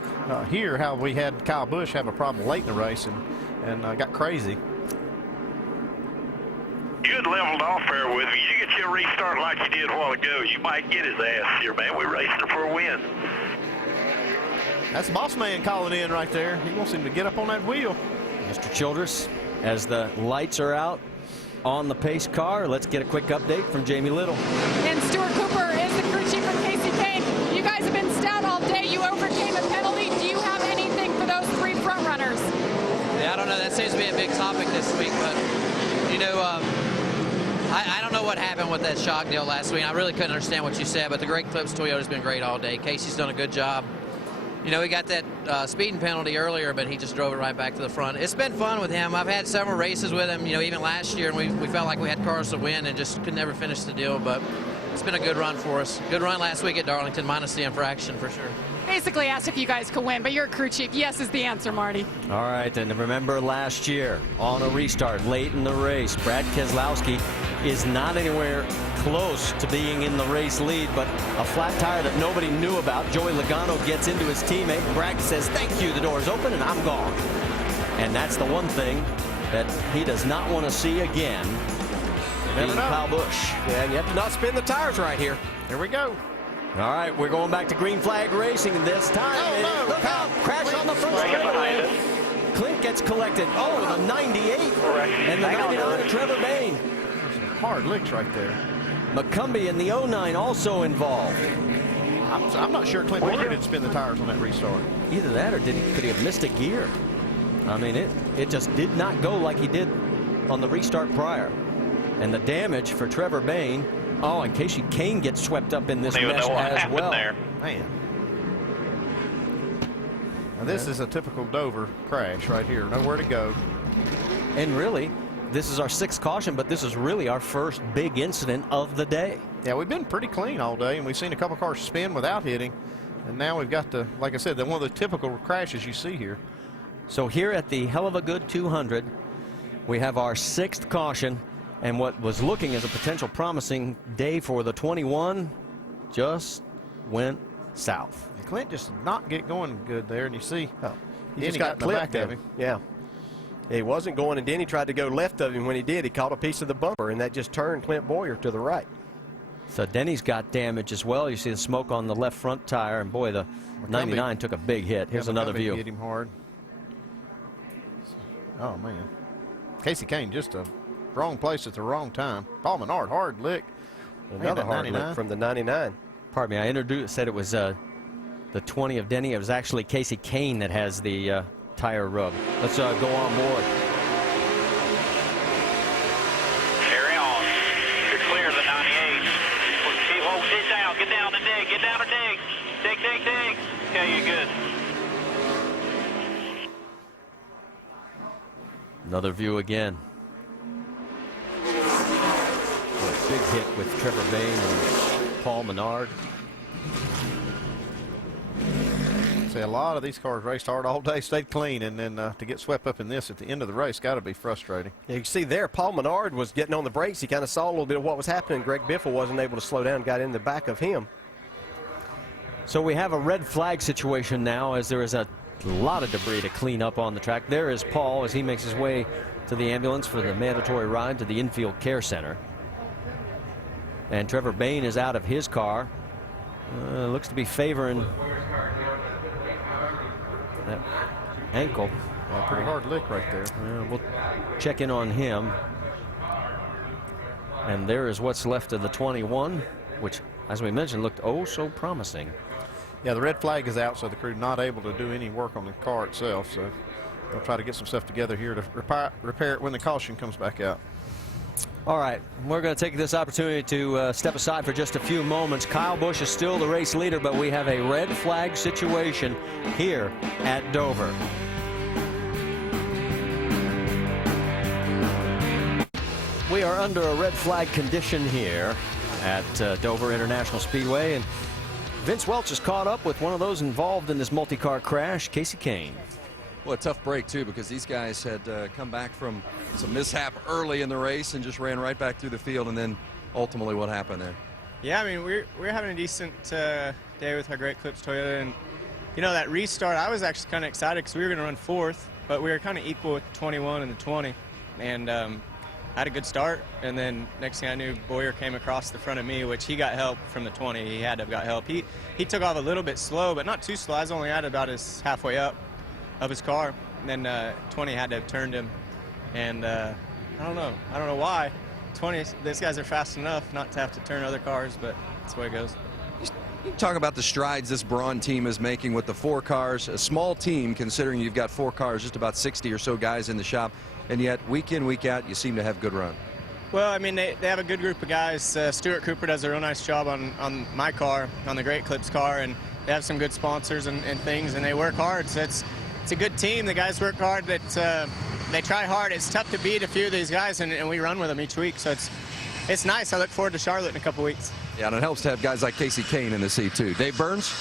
here, how we had Kyle Busch have a problem late in the race and got crazy. You had leveled off there with me. You get your restart like you did a while ago, you might get his ass here, man. We're racing for a win. That's boss man calling in right there. He wants him to get up on that wheel. Mr. Childress, as the lights are out on the pace car, let's get a quick update from Jamie Little. And Stuart Cooper is the crew chief from Casey Kane. You guys have been stout all day. You overcame a penalty. Do you have anything for those 3 front runners? Yeah, I don't know. That seems to be a big topic this week, but, you know, I don't know what happened with that shock deal last week. I really couldn't understand what you said, but the Great Clips Toyota's been great all day. Casey's done a good job. You know, he got that speeding penalty earlier, but he just drove it right back to the front. It's been fun with him. I've had several races with him, you know, even last year, and we felt like we had cars to win and just could never finish the deal, but it's been a good run for us. Good run last week at Darlington, minus the infraction for sure. basically asked if you guys could win, but you're a crew chief. Yes is the answer, Marty. All right, and remember last year on a restart late in the race, Brad Keselowski is not anywhere close to being in the race lead, but a flat tire that nobody knew about. Joey Logano gets into his teammate. Brad says, thank you, the door's open, and I'm gone. And that's the one thing that he does not want to see again. Never know. Kyle Busch. Yeah, and you have to not spin the tires right here. Here we go. All right, we're going back to green flag racing this time. Oh, no. Look out, crash on the front straightaway. Clint gets collected. Oh, the 98 and the 99 of Trevor Bayne. Hard licks right there. McCumbee and the 09 also involved. I'm not sure Clint Boyer didn't spin the tires on that restart. Either that or could he have missed a gear? I mean, it just did not go like he did on the restart prior. And the damage for Trevor Bayne. Oh, and Casey Kane gets swept up in this mess as well. Man. Now this is a typical Dover crash right here. Nowhere to go. And really, this is our 6th caution, but this is really our first big incident of the day. Yeah, we've been pretty clean all day, and we've seen a couple cars spin without hitting. And now we've got the, like I said, one of the typical crashes you see here. So here at the Heluva Good 200, we have our 6th caution. And what was looking as a potential promising day for the 21 just went south. And Clint just did not get going good there, and you see he just got clipped of him. Yeah. He wasn't going, and Denny tried to go left of him. When he did, he caught a piece of the bumper, and that just turned Clint Boyer to the right. So Denny's got damage as well. You see the smoke on the left front tire, and boy, the 99 took a big hit. Here's another view. Hit him hard. Oh, man. Casey Kane just a wrong place at the wrong time. Paul Menard, hard lick. Another hard lick from the 99. Pardon me, I said it was the 20 of Denny. It was actually Casey Kane that has the tire rub. Let's go on board. Carry on. You're clear of the 98. Hold it down. Get down to dig. Get down to dig. Dig, dig, dig. Okay, you're good. Another view again. Big hit with Trevor Bayne and Paul Menard. See, a lot of these cars raced hard all day, stayed clean, and then to get swept up in this at the end of the race got to be frustrating. Yeah, you can see there, Paul Menard was getting on the brakes. He kind of saw a little bit of what was happening. Greg Biffle wasn't able to slow down, got in the back of him. So we have a red flag situation now as there is a lot of debris to clean up on the track. There is Paul as he makes his way to the ambulance for the mandatory ride to the infield care center. And Trevor Bayne is out of his car. Looks to be favoring that ankle. Pretty hard lick right there. We'll check in on him. And there is what's left of the 21, which, as we mentioned, looked oh so promising. Yeah, the red flag is out, so the crew not able to do any work on the car itself. So they'll try to get some stuff together here to repair it when the caution comes back out. All right, we're going to take this opportunity to step aside for just a few moments. Kyle Busch is still the race leader, but we have a red flag situation here at Dover. We are under a red flag condition here at Dover International Speedway, and Vince Welch is caught up with one of those involved in this multi-car crash, Casey Kane. Well, a tough break, too, because these guys had come back from some mishap early in the race and just ran right back through the field, and then ultimately what happened there? Yeah, I mean, we're having a decent day with our Great Clips Toyota, and, you know, that restart, I was actually kind of excited because we were going to run 4th, but we were kind of equal with the 21 and the 20, and I had a good start, and then next thing I knew, Boyer came across the front of me, which he got help from the 20. He had to have got help. He took off a little bit slow, but not too slow. I was only at about his halfway up of his car, and then 20 had to have turned him, and I don't know why. 20, these guys are fast enough not to have to turn other cars, but that's the way it goes. You talk about the strides this Braun team is making with the 4 cars, a small team considering you've got 4 cars, just about 60 or so guys in the shop, and yet week in, week out, you seem to have good run. Well, I mean, they have a good group of guys. Stuart Cooper does a real nice job on my car, on the Great Clips car, and they have some good sponsors and things, and they work hard, so it's a good team. The guys work hard. They try hard. It's tough to beat a few of these guys, and we run with them each week. So it's nice. I look forward to Charlotte in a couple weeks. Yeah, and it helps to have guys like Casey Kane in the seat, too. Dave Burns?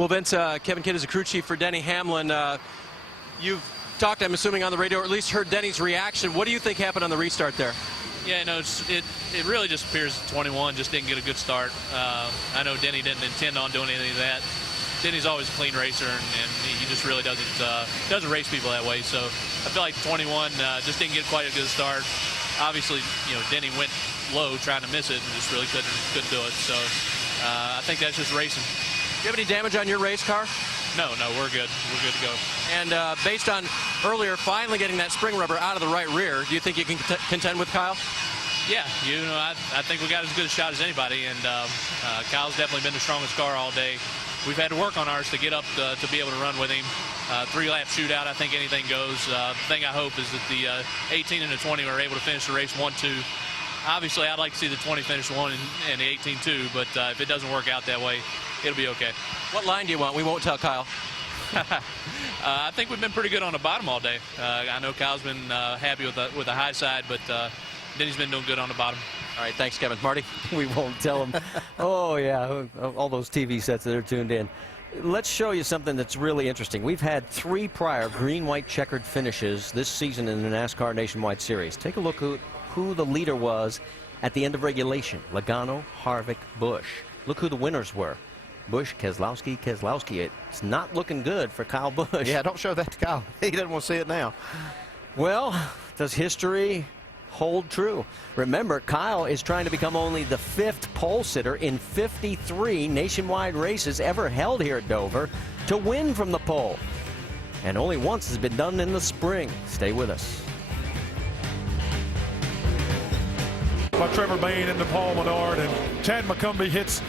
Well, Vince, Kevin Kidd is a crew chief for Denny Hamlin. You've talked, I'm assuming, on the radio, or at least heard Denny's reaction. What do you think happened on the restart there? Yeah, no, it really just appears 21 just didn't get a good start. I know Denny didn't intend on doing any of that. Denny's always a clean racer, and he just really doesn't race people that way. So I feel like 21 just didn't get quite a good start. Obviously, Denny went low trying to miss it and just really couldn't do it. So I think that's just racing. Do you have any damage on your race car? No, we're good. We're good to go. And based on earlier finally getting that spring rubber out of the right rear, do you think you can contend with Kyle? Yeah, I think we got as good a shot as anybody, and Kyle's definitely been the strongest car all day. We've had to work on ours to get up to be able to run with him. 3-lap shootout, I think anything goes. The thing I hope is that the 18 and the 20 are able to finish the race 1-2. Obviously, I'd like to see the 20 finish 1 and the 18 2, but if it doesn't work out that way, it'll be okay. What line do you want? We won't tell Kyle. I think we've been pretty good on the bottom all day. I know Kyle's been happy with the high side, but Denny's been doing good on the bottom. All right, thanks, Kevin. Marty? We won't tell him. Oh, yeah, all those TV sets that are tuned in. Let's show you something that's really interesting. We've had 3 prior green-white checkered finishes this season in the NASCAR Nationwide Series. Take a look at who the leader was at the end of regulation. Logano, Harvick, Busch. Look who the winners were. Busch, Keselowski. It's not looking good for Kyle Busch. Yeah, don't show that to Kyle. He doesn't want to see it now. Well, does history hold true? Remember, Kyle is trying to become only the 5th pole sitter in 53 nationwide races ever held here at Dover to win from the pole. And only once has been done in the spring. Stay with us. By Trevor Bayne into Paul Menard, and Chad McCumbee hits.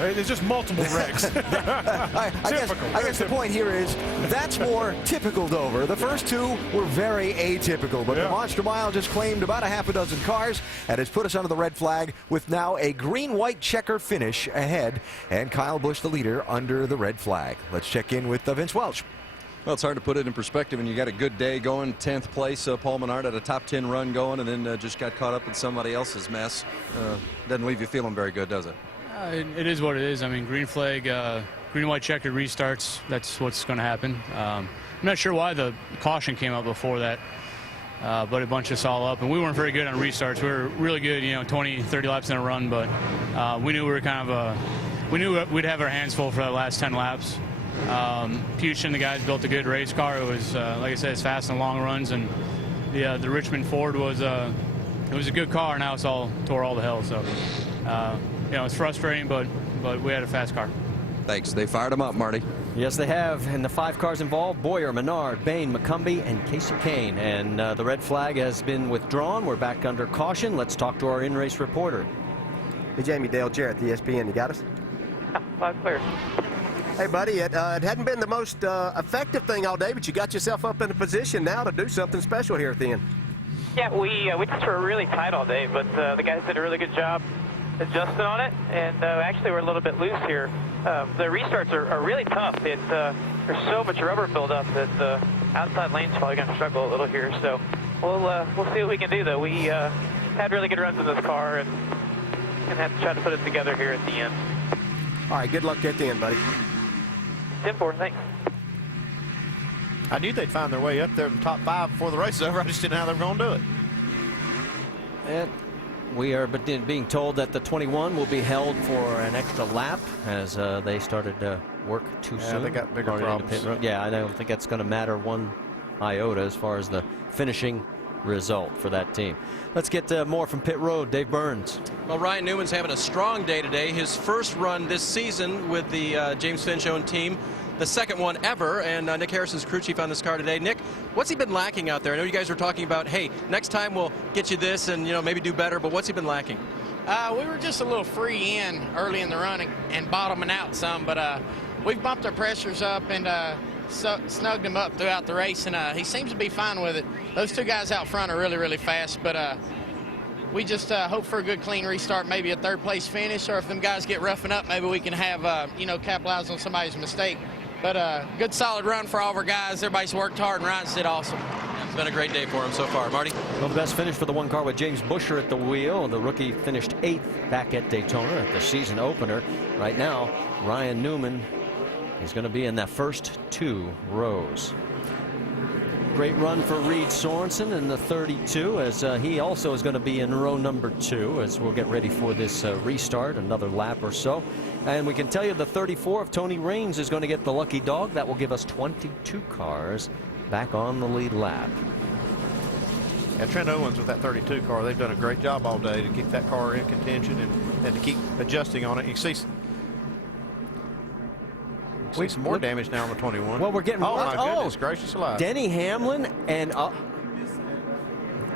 It's just multiple wrecks. I guess the point here is that's more typical Dover. The first 2 were very atypical, but the Monster Mile just claimed about a half a dozen cars and has put us under the red flag with now a green-white checker finish ahead, and Kyle Busch the leader under the red flag. Let's check in with Vince Welch. Well, it's hard to put it in perspective when you got a good day going, 10th place. Paul Menard had a top 10 run going, and then just got caught up in somebody else's mess. Doesn't leave you feeling very good, does it? It is what it is. I mean, green flag, green white checkered restarts. That's what's going to happen. I'm not sure why the caution came out before that, but it bunched us all up. And we weren't very good on restarts. We were really good, 20, 30 laps in a run, but we knew we were kind of we knew we'd have our hands full for the last 10 laps. Puch and the guys built a good race car. It was, like I said, it's fast in long runs, and the Richmond Ford was it was a good car. Now it's all tore all to hell. So it's frustrating, but we had a fast car. Thanks. They fired him up, Marty. Yes, they have. And the 5 cars involved: Boyer, Menard, Bayne, McCumbee, and Casey Kane. And the red flag has been withdrawn. We're back under caution. Let's talk to our in-race reporter. Hey, Jamie, Dale Jarrett, the ESPN. You got us? Loud clear. Hey, buddy, it hadn't been the most effective thing all day, but you got yourself up in a position now to do something special here at the end. Yeah, we just were really tight all day, but the guys did a really good job adjusting on it, and actually we're a little bit loose here. The restarts are really tough. There's so much rubber buildup that the outside lane's probably going to struggle a little here. So we'll see what we can do, though. We had really good runs in this car, and have to try to put it together here at the end. All right, good luck at the end, buddy. 10-4, thanks. I knew they'd find their way up there in the top 5 before the race is over. I just didn't know how they were going to do it. And we are being told that the 21 will be held for an extra lap as they started work too soon. They got bigger problems. Yeah, I don't think that's going to matter one iota as far as the finishing result for that team. Let's get more from pit road. Dave Burns. Well, Ryan Newman's having a strong day today. His first run this season with the James Finch-owned team. The second one ever, and Nick Harrison's crew chief on this car today. Nick, what's he been lacking out there? I know you guys were talking about, hey, next time we'll get you this and maybe do better, but what's he been lacking? We were just a little free in early in the run and bottoming out some, but we've bumped our pressures up and snugged him up throughout the race, and he seems to be fine with it. Those 2 guys out front are really, really fast, but we just hope for a good, clean restart, maybe a 3rd place finish, or if them guys get roughing up, maybe we can have, capitalize on somebody's mistake. But good, solid run for all of our guys. Everybody's worked hard, and Ryan's did awesome. It's been a great day for him so far. Marty? Well, the best finish for the 1 car with James Buescher at the wheel. The rookie finished 8th back at Daytona at the season opener. Right now, Ryan Newman He's going to be in that first 2 rows. Great run for Reed Sorensen in the 32, as he also is going to be in row number 2 as we'll get ready for this restart, another lap or so. And we can tell you the 34 of Tony Raines is going to get the lucky dog. That will give us 22 cars back on the lead lap. Yeah, Trent Owens with that 32 car, they've done a great job all day to keep that car in contention and to keep adjusting on it. You see some more damage now on the 21. Well, we're getting. Oh, my goodness gracious alive. Denny Hamlin, and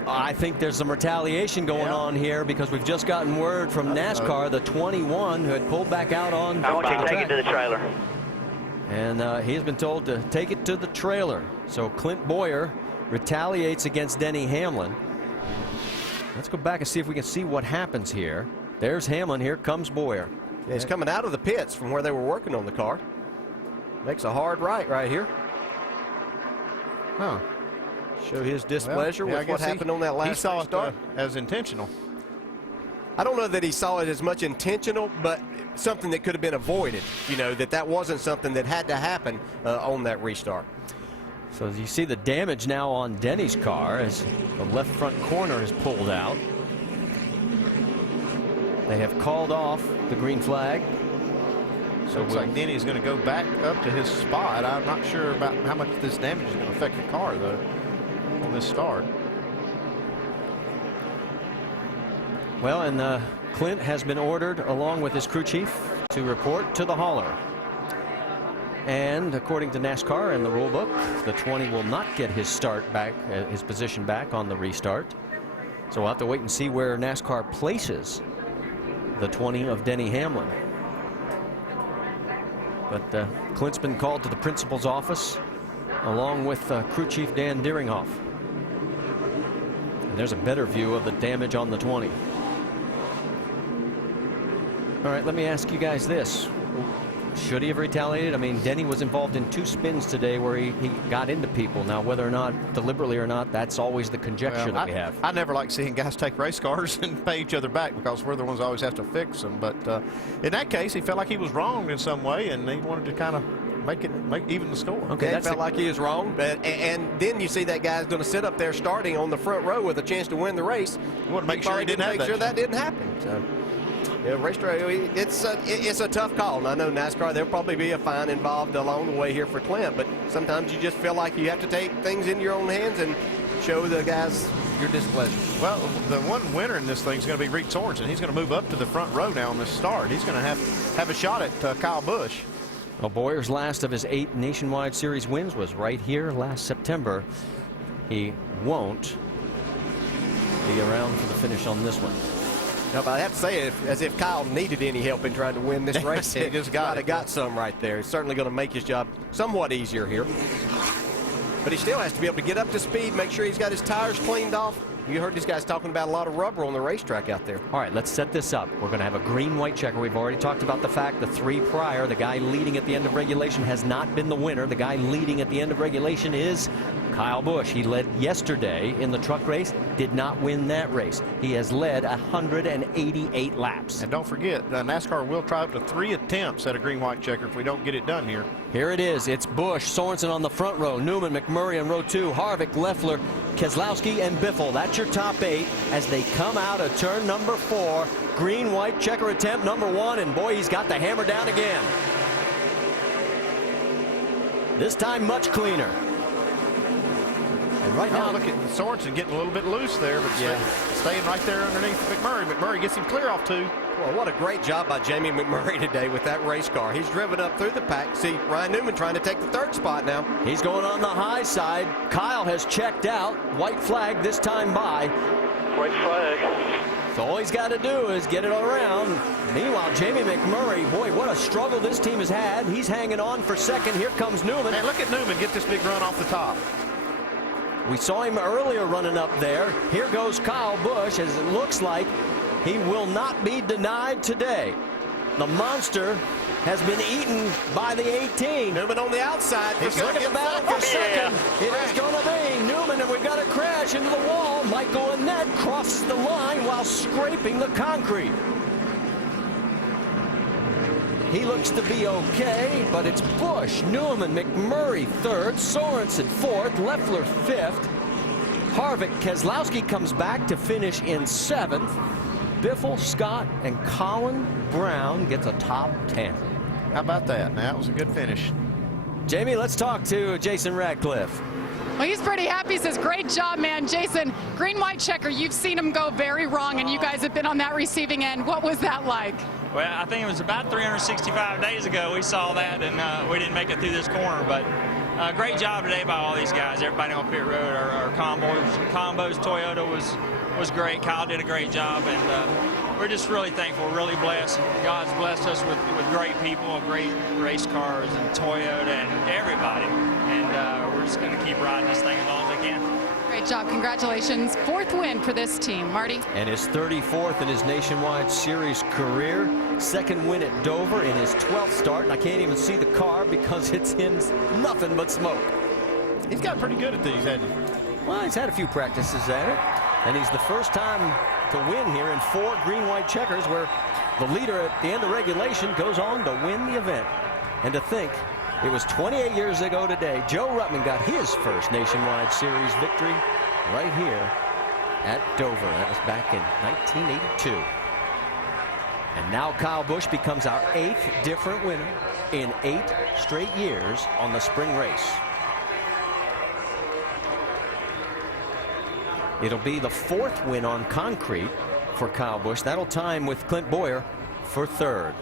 I think there's some retaliation going on here because we've just gotten word from NASCAR, the 21 who had pulled back out on. I want you to take it to the trailer. And he's been told to take it to the trailer. So Clint Boyer retaliates against Denny Hamlin. Let's go back and see if we can see what happens here. There's Hamlin. Here comes Boyer. Yeah, he's coming out of the pits from where they were working on the car. Makes a hard right here. Huh. Show his displeasure with what happened on that last start. He saw it as intentional. I don't know that he saw it as much intentional, but something that could have been avoided. You know, that wasn't something that had to happen on that restart. So as you see the damage now on Denny's car as the left front corner is pulled out. They have called off the green flag. So it looks like Denny is going to go back up to his spot. I'm not sure about how much this damage is going to affect the car, though, on this start. Well, and Clint has been ordered, along with his crew chief, to report to the hauler. And according to NASCAR and the rule book, the 20 will not get his start back, his position back on the restart. So we'll have to wait and see where NASCAR places the 20 of Denny Hamlin. But Clint's been called to the principal's office along with crew chief Dan Deeringhoff. And there's a better view of the damage on the 20. All right, let me ask you guys this. Should he have retaliated? I mean, Denny was involved in 2 spins today where he got into people. Now, whether or not deliberately or not, that's always the conjecture that we have. I never like seeing guys take race cars and pay each other back because we're the ones that always have to fix them. But in that case, he felt like he was wrong in some way, and he wanted to kind of make even the score. Okay, that felt like he was wrong, but and then you see that guy's going to sit up there starting on the front row with a chance to win the race. You want to make sure he didn't have that. Make sure that didn't happen. So. Yeah, racetrack, it's a tough call. And I know NASCAR, there'll probably be a fine involved along the way here for Clint, but sometimes you just feel like you have to take things into your own hands and show the guys your displeasure. Well, the one winner in this thing is going to be Reed Sorensen. He's going to move up to the front row now on this start. He's going to have a shot at Kyle Busch. Well, Boyer's last of his 8 Nationwide Series wins was right here last September. He won't be around for the finish on this one. No, but I have to say, as if Kyle needed any help in trying to win this race, he just got some right there. It's certainly going to make his job somewhat easier here. But he still has to be able to get up to speed, make sure he's got his tires cleaned off. You heard these guys talking about a lot of rubber on the racetrack out there. All right, let's set this up. We're going to have a green-white checker. We've already talked about the fact the 3 prior, the guy leading at the end of regulation has not been the winner. The guy leading at the end of regulation is Kyle Busch. He led yesterday in the truck race, did not win that race. He has led 188 laps. And don't forget, NASCAR will try up to 3 attempts at a green-white checker if we don't get it done here. Here it is. It's Busch, Sorensen on the front row, Newman, McMurray in row 2, Harvick, Leffler, Keselowski, and Biffle. That's your top 8 as they come out of turn number 4. Green-white checker attempt number 1, and boy, he's got the hammer down again. This time much cleaner. And right now, look at Sorensen getting a little bit loose there, but staying right there underneath McMurray. McMurray gets him clear off 2. Well, what a great job by Jamie McMurray today with that race car. He's driven up through the pack. See, Ryan Newman trying to take the 3rd spot now. He's going on the high side. Kyle has checked out. White flag this time by. White flag. So all he's got to do is get it around. Meanwhile, Jamie McMurray, boy, what a struggle this team has had. He's hanging on for 2nd. Here comes Newman. Hey, look at Newman get this big run off the top. We saw him earlier running up there. Here goes Kyle Busch, as it looks like he will not be denied today. The monster has been eaten by the 18. Newman on the outside. He's looking at the battle for 2nd. It is going to be Newman, and we've got a crash into the wall. Michael Annett crosses the line while scraping the concrete. He looks to be okay, but it's Busch, Newman, McMurray third, Sorensen fourth, Leffler fifth. Harvick, Keselowski comes back to finish in seventh. Biffle, Scott, and Colin Brown gets a top 10. How about that? Now, that was a good finish. Jamie, let's talk to Jason Ratcliffe. Well, he's pretty happy. He says, great job, man. Jason, green-white checker, you've seen him go very wrong, and you guys have been on that receiving end. What was that like? Well, I think it was about 365 days ago we saw that, and we didn't make it through this corner. But great job today by all these guys, everybody on pit road. Our combos, Toyota was great. Kyle did a great job, and we're just really thankful, really blessed. God's blessed us with great people, great race cars, and Toyota, and everybody. And we're just going to keep riding this thing as long as we can. Great job. Congratulations. Fourth win for this team. Marty? And his 34th in his Nationwide Series career. Second win at Dover in his 12th start. And I can't even see the car because it's in nothing but smoke. He's got pretty good at these, hasn't he? Well, he's had a few practices at it. And he's the first time to win here in 4 green-white checkers, where the leader at the end of regulation goes on to win the event. And to think, it was 28 years ago today, Joe Ruttman got his first Nationwide Series victory right here at Dover. That was back in 1982. And now Kyle Busch becomes our 8th different winner in 8 straight years on the spring race. It'll be the 4th win on concrete for Kyle Busch. That'll tie him with Clint Boyer for 3rd.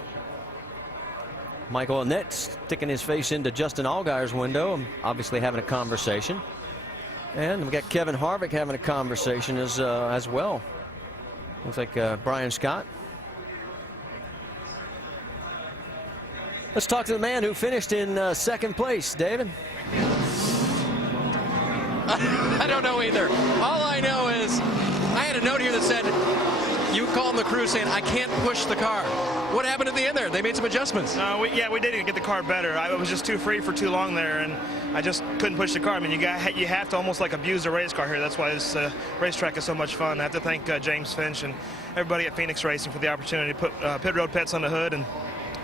Michael Annett sticking his face into Justin Allgaier's window, obviously having a conversation. And we got Kevin Harvick having a conversation as well. Looks like Brian Scott. Let's talk to the man who finished in 2nd place, David. I don't know either. All I know is I had a note here that said, you called the crew saying, I can't push the car. What happened at the end there? They made some adjustments. We didn't get the car better. I was just too free for too long there, and I just couldn't push the car. I mean, you have to almost like abuse the race car here. That's why this racetrack is so much fun. I have to thank James Finch and everybody at Phoenix Racing for the opportunity to put pit road pets on the hood, and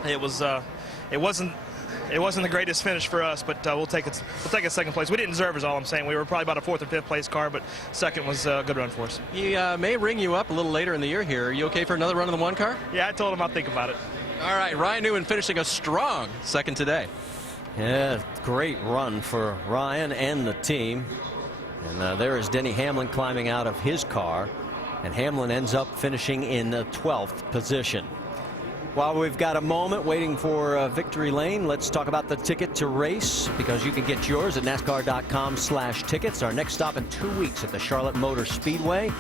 it wasn't the greatest finish for us, but we'll take it. We'll take a 2nd place. We didn't deserve, is all I'm saying. We were probably about a 4th or 5th place car, but 2nd was a good run for us. He may ring you up a little later in the year here. Are you okay for another run in the 1 car? Yeah, I told him I'll think about it. All right, Ryan Newman finishing a strong 2nd today. Yeah, great run for Ryan and the team. And there is Denny Hamlin climbing out of his car, and Hamlin ends up finishing in the 12th position. While we've got a moment waiting for Victory Lane, let's talk about the ticket to race, because you can get yours at NASCAR.com/tickets. Our next stop in 2 weeks at the Charlotte Motor Speedway.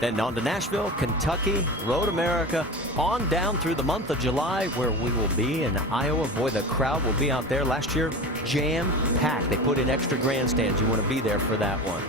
Then on to Nashville, Kentucky, Road America, on down through the month of July, where we will be in Iowa. Boy, the crowd will be out there. Last year, jam-packed. They put in extra grandstands. You want to be there for that one.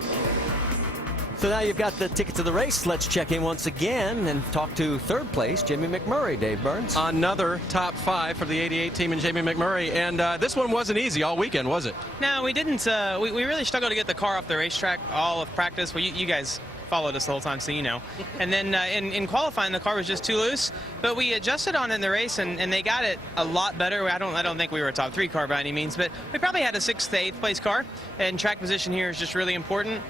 So now you've got the ticket to the race. Let's check in once again and talk to 3rd place, Jamie McMurray. Dave Burns. Another top 5 for the 88 team and Jamie McMurray. And this one wasn't easy all weekend, was it? No, we didn't. We really struggled to get the car off the racetrack all of practice. Well, you guys followed us the whole time, so you know. And then in qualifying, the car was just too loose. But we adjusted on it in the race, and they got it a lot better. I don't think we were a top 3 car by any means, but we probably had a 6th to 8th place car. And track position here is just really important.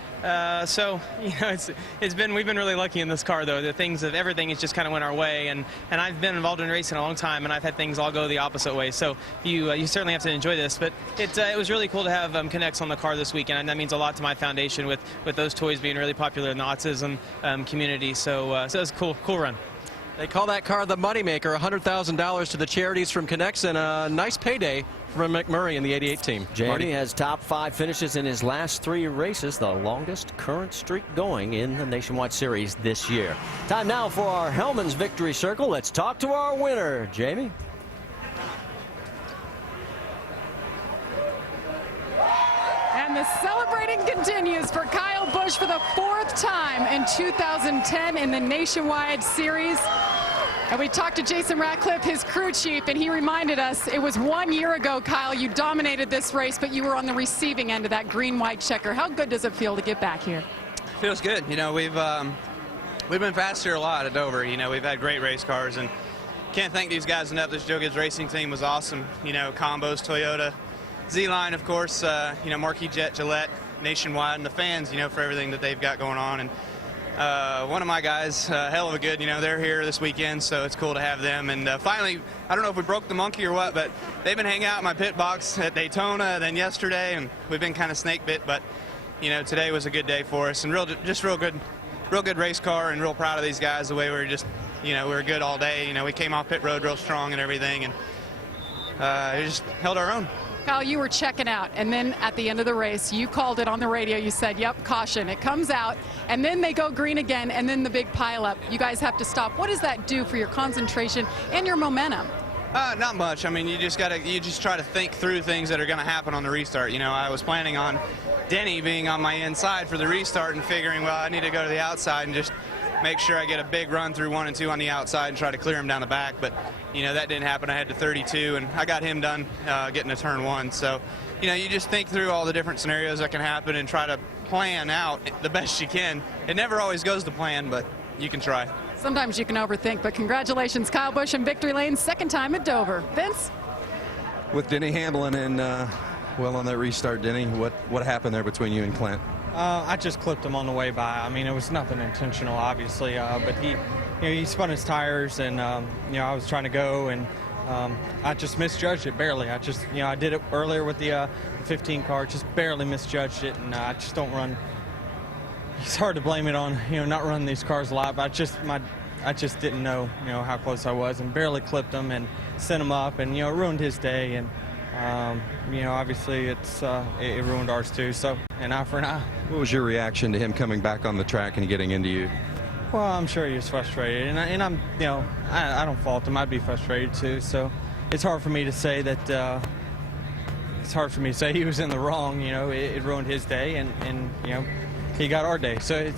So you know, we've been really lucky in this car, though. Everything has just kind of went our way, and I've been involved in racing a long time, and I've had things all go the opposite way. So you certainly have to enjoy this. But it was really cool to have Connects on the car this weekend, and that means a lot to my foundation with those toys being really popular in the autism community. So it was a cool run. They call that car the moneymaker, $100,000 to the charities from Connects, and a nice payday from McMurray and the 88 team. Jamie Marty has top 5 finishes in his last 3 races, the longest current streak going in the Nationwide Series this year. Time now for our Hellman's Victory Circle. Let's talk to our winner, Jamie. And the celebrating continues for Kyle Busch for the 4th time in 2010 in the Nationwide Series. And we talked to Jason Ratcliffe, his crew chief, and he reminded us it was 1 year ago, Kyle, you dominated this race, but you were on the receiving end of that green-white checker. How good does it feel to get back here? Feels good. You know, we've been fast here a lot at Dover. You know, we've had great race cars, and can't thank these guys enough. This Joe Gibbs Racing team was awesome. You know, Combos, Toyota, Z-Line, of course, you know, Marquis Jet, Gillette, Nationwide, and the fans, you know, for everything that they've got going on. And one of my guys, Heluva Good, you know, they're here this weekend, so it's cool to have them. And finally, I don't know if we broke the monkey or what, but they've been hanging out in my pit box at Daytona, then yesterday, and we've been kind of snake bit, but, you know, today was a good day for us, and just real good race car, and real proud of these guys, the way we were just, you know, we were good all day. You know, we came off pit road real strong and everything, and we just held our own. Kyle, you were checking out, and then at the end of the race, you called it on the radio. You said, yep, caution. It comes out, and then they go green again, and then the big pileup. You guys have to stop. What does that do for your concentration and your momentum? Not much. I mean, you just try to think through things that are going to happen on the restart. You know, I was planning on Denny being on my inside for the restart and figuring, well, I need to go to the outside and just make sure I get a big run through 1 and 2 on the outside and try to clear him down the back. But, you know, that didn't happen. I had to 32, and I got him done getting to turn 1. So, you know, you just think through all the different scenarios that can happen and try to plan out the best you can. It never always goes to plan, but you can try. Sometimes you can overthink, but congratulations, Kyle Busch in victory lane, second time at Dover. Vince? With Denny Hamlin and, well, on that restart, Denny, what happened there between you and Clint? I just clipped him on the way by. I mean, it was nothing intentional, obviously, but he spun his tires, and you know, I was trying to go, and I just misjudged it barely. I did it earlier with the 15 car, just barely misjudged it, and I just don't run. It's hard to blame it on, you know, not running these cars a lot, but I just didn't know, you know, how close I was, and barely clipped him and sent him up, and, you know, it ruined his day, and you know, obviously it ruined ours too. So an eye for an eye. What was your reaction to him coming back on the track and getting into you? Well, I'm sure he was frustrated, and I'm, you know, I don't fault him. I'd be frustrated too. So it's hard for me to say that. It's hard for me to say he was in the wrong. You know, it ruined his day, and you know, he got our day. So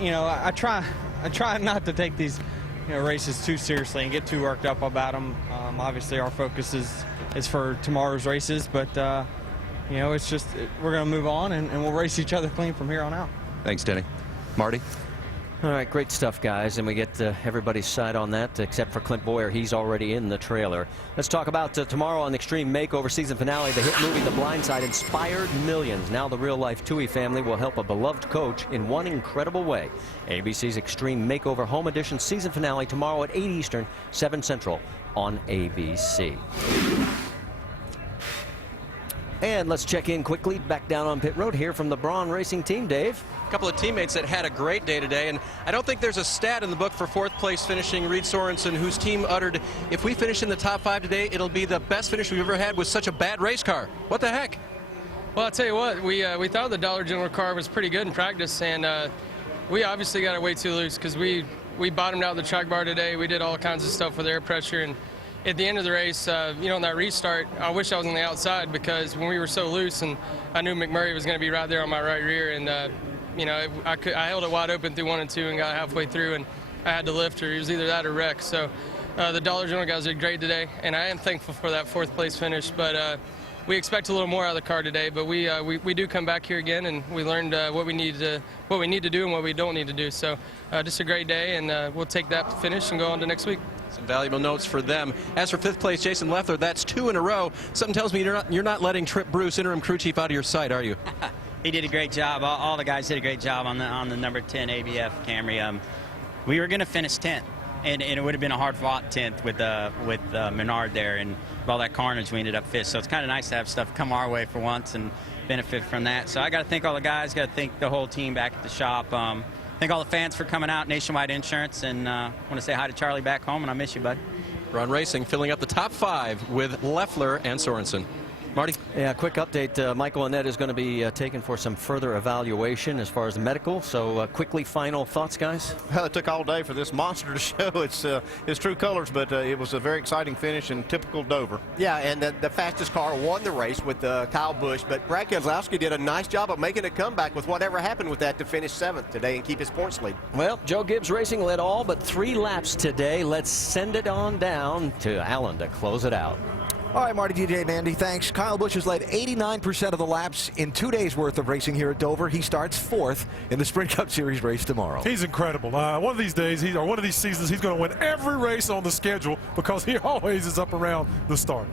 you know, I try not to take these, you know, races too seriously and get too worked up about them. Obviously, our focus is for tomorrow's races, but you know, it's just we're going to move on, and we'll race each other clean from here on out. Thanks, Denny. Marty? All right, great stuff, guys, and we get everybody's side on that, except for Clint Boyer. He's already in the trailer. Let's talk about tomorrow on the Extreme Makeover season finale. The hit movie The Blind Side inspired millions. Now the real-life Tui family will help a beloved coach in one incredible way. ABC's Extreme Makeover Home Edition season finale tomorrow at 8 Eastern, 7 Central on ABC. And let's check in quickly back down on pit road here from the Braun Racing team. Dave? A couple of teammates that had a great day today, and I don't think there's a stat in the book for fourth place finishing Reed Sorensen, whose team uttered, if we finish in the top 5 today, it'll be the best finish we've ever had with such a bad race car. What the heck? Well, I'll tell you what, we thought the Dollar General car was pretty good in practice, and we obviously got it way too loose because we bottomed out the track bar today. We did all kinds of stuff with air pressure, and at the end of the race, you know, in that restart, I wish I was on the outside because when we were so loose, and I knew McMurray was going to be right there on my right rear, and you know, I held it wide open through 1 and 2 and got halfway through, and I had to lift her. It was either that or wreck. So the Dollar General guys did great today, and I am thankful for that 4th place finish. But we expect a little more out of the car today. But we do come back here again, and we learned what we need to do and what we don't need to do. So just a great day, and we'll take that finish and go on to next week. Some valuable notes for them. As for 5th place, Jason Leffler, that's 2 in a row. Something tells me you're not letting Trip Bruce, interim crew chief, out of your sight, are you? He did a great job. All the guys did a great job on the number 10 ABF Camry. We were going to finish 10th, and it would have been a hard-fought 10th with Menard there, and with all that carnage, we ended up 5th. So it's kind of nice to have stuff come our way for once and benefit from that. So I got to thank all the guys, got to thank the whole team back at the shop. Thank all the fans for coming out, Nationwide Insurance, and I want to say hi to Charlie back home, and I miss you, bud. Braun Racing filling up the top 5 with Leffler and Sorensen. Marty? Yeah, quick update. Michael Annette is going to be taken for some further evaluation as far as the medical. So quickly, final thoughts, guys? Well, it took all day for this monster to show its true colors, but it was a very exciting finish and typical Dover. Yeah, and the fastest car won the race with Kyle Busch, but Brad Keselowski did a nice job of making a comeback with whatever happened with that to finish 7th today and keep his points lead. Well, Joe Gibbs Racing led all but 3 laps today. Let's send it on down to Allen to close it out. All right, Marty, DJ, and Andy, thanks. Kyle Busch has led 89% of the laps in 2 days' worth of racing here at Dover. He starts 4th in the Sprint Cup Series race tomorrow. He's incredible. One of these days, or one of these seasons, he's going to win every race on the schedule because he always is up around the start.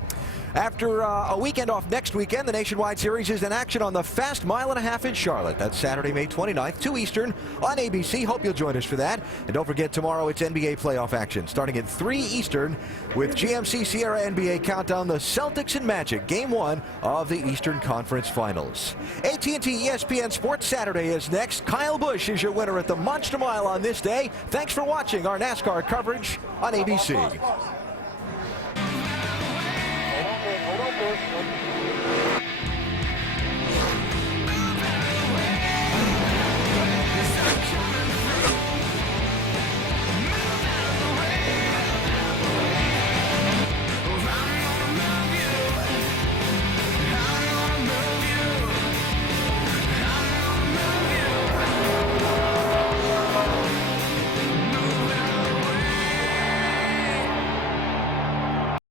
After a weekend off next weekend, the Nationwide Series is in action on the Fast Mile and a Half in Charlotte. That's Saturday, May 29th, 2 Eastern on ABC. Hope you'll join us for that. And don't forget, tomorrow it's NBA playoff action starting at 3 Eastern with GMC Sierra NBA Countdown, the Celtics and Magic, Game 1 of the Eastern Conference Finals. AT&T ESPN Sports Saturday is next. Kyle Busch is your winner at the Monster Mile on this day. Thanks for watching our NASCAR coverage on ABC.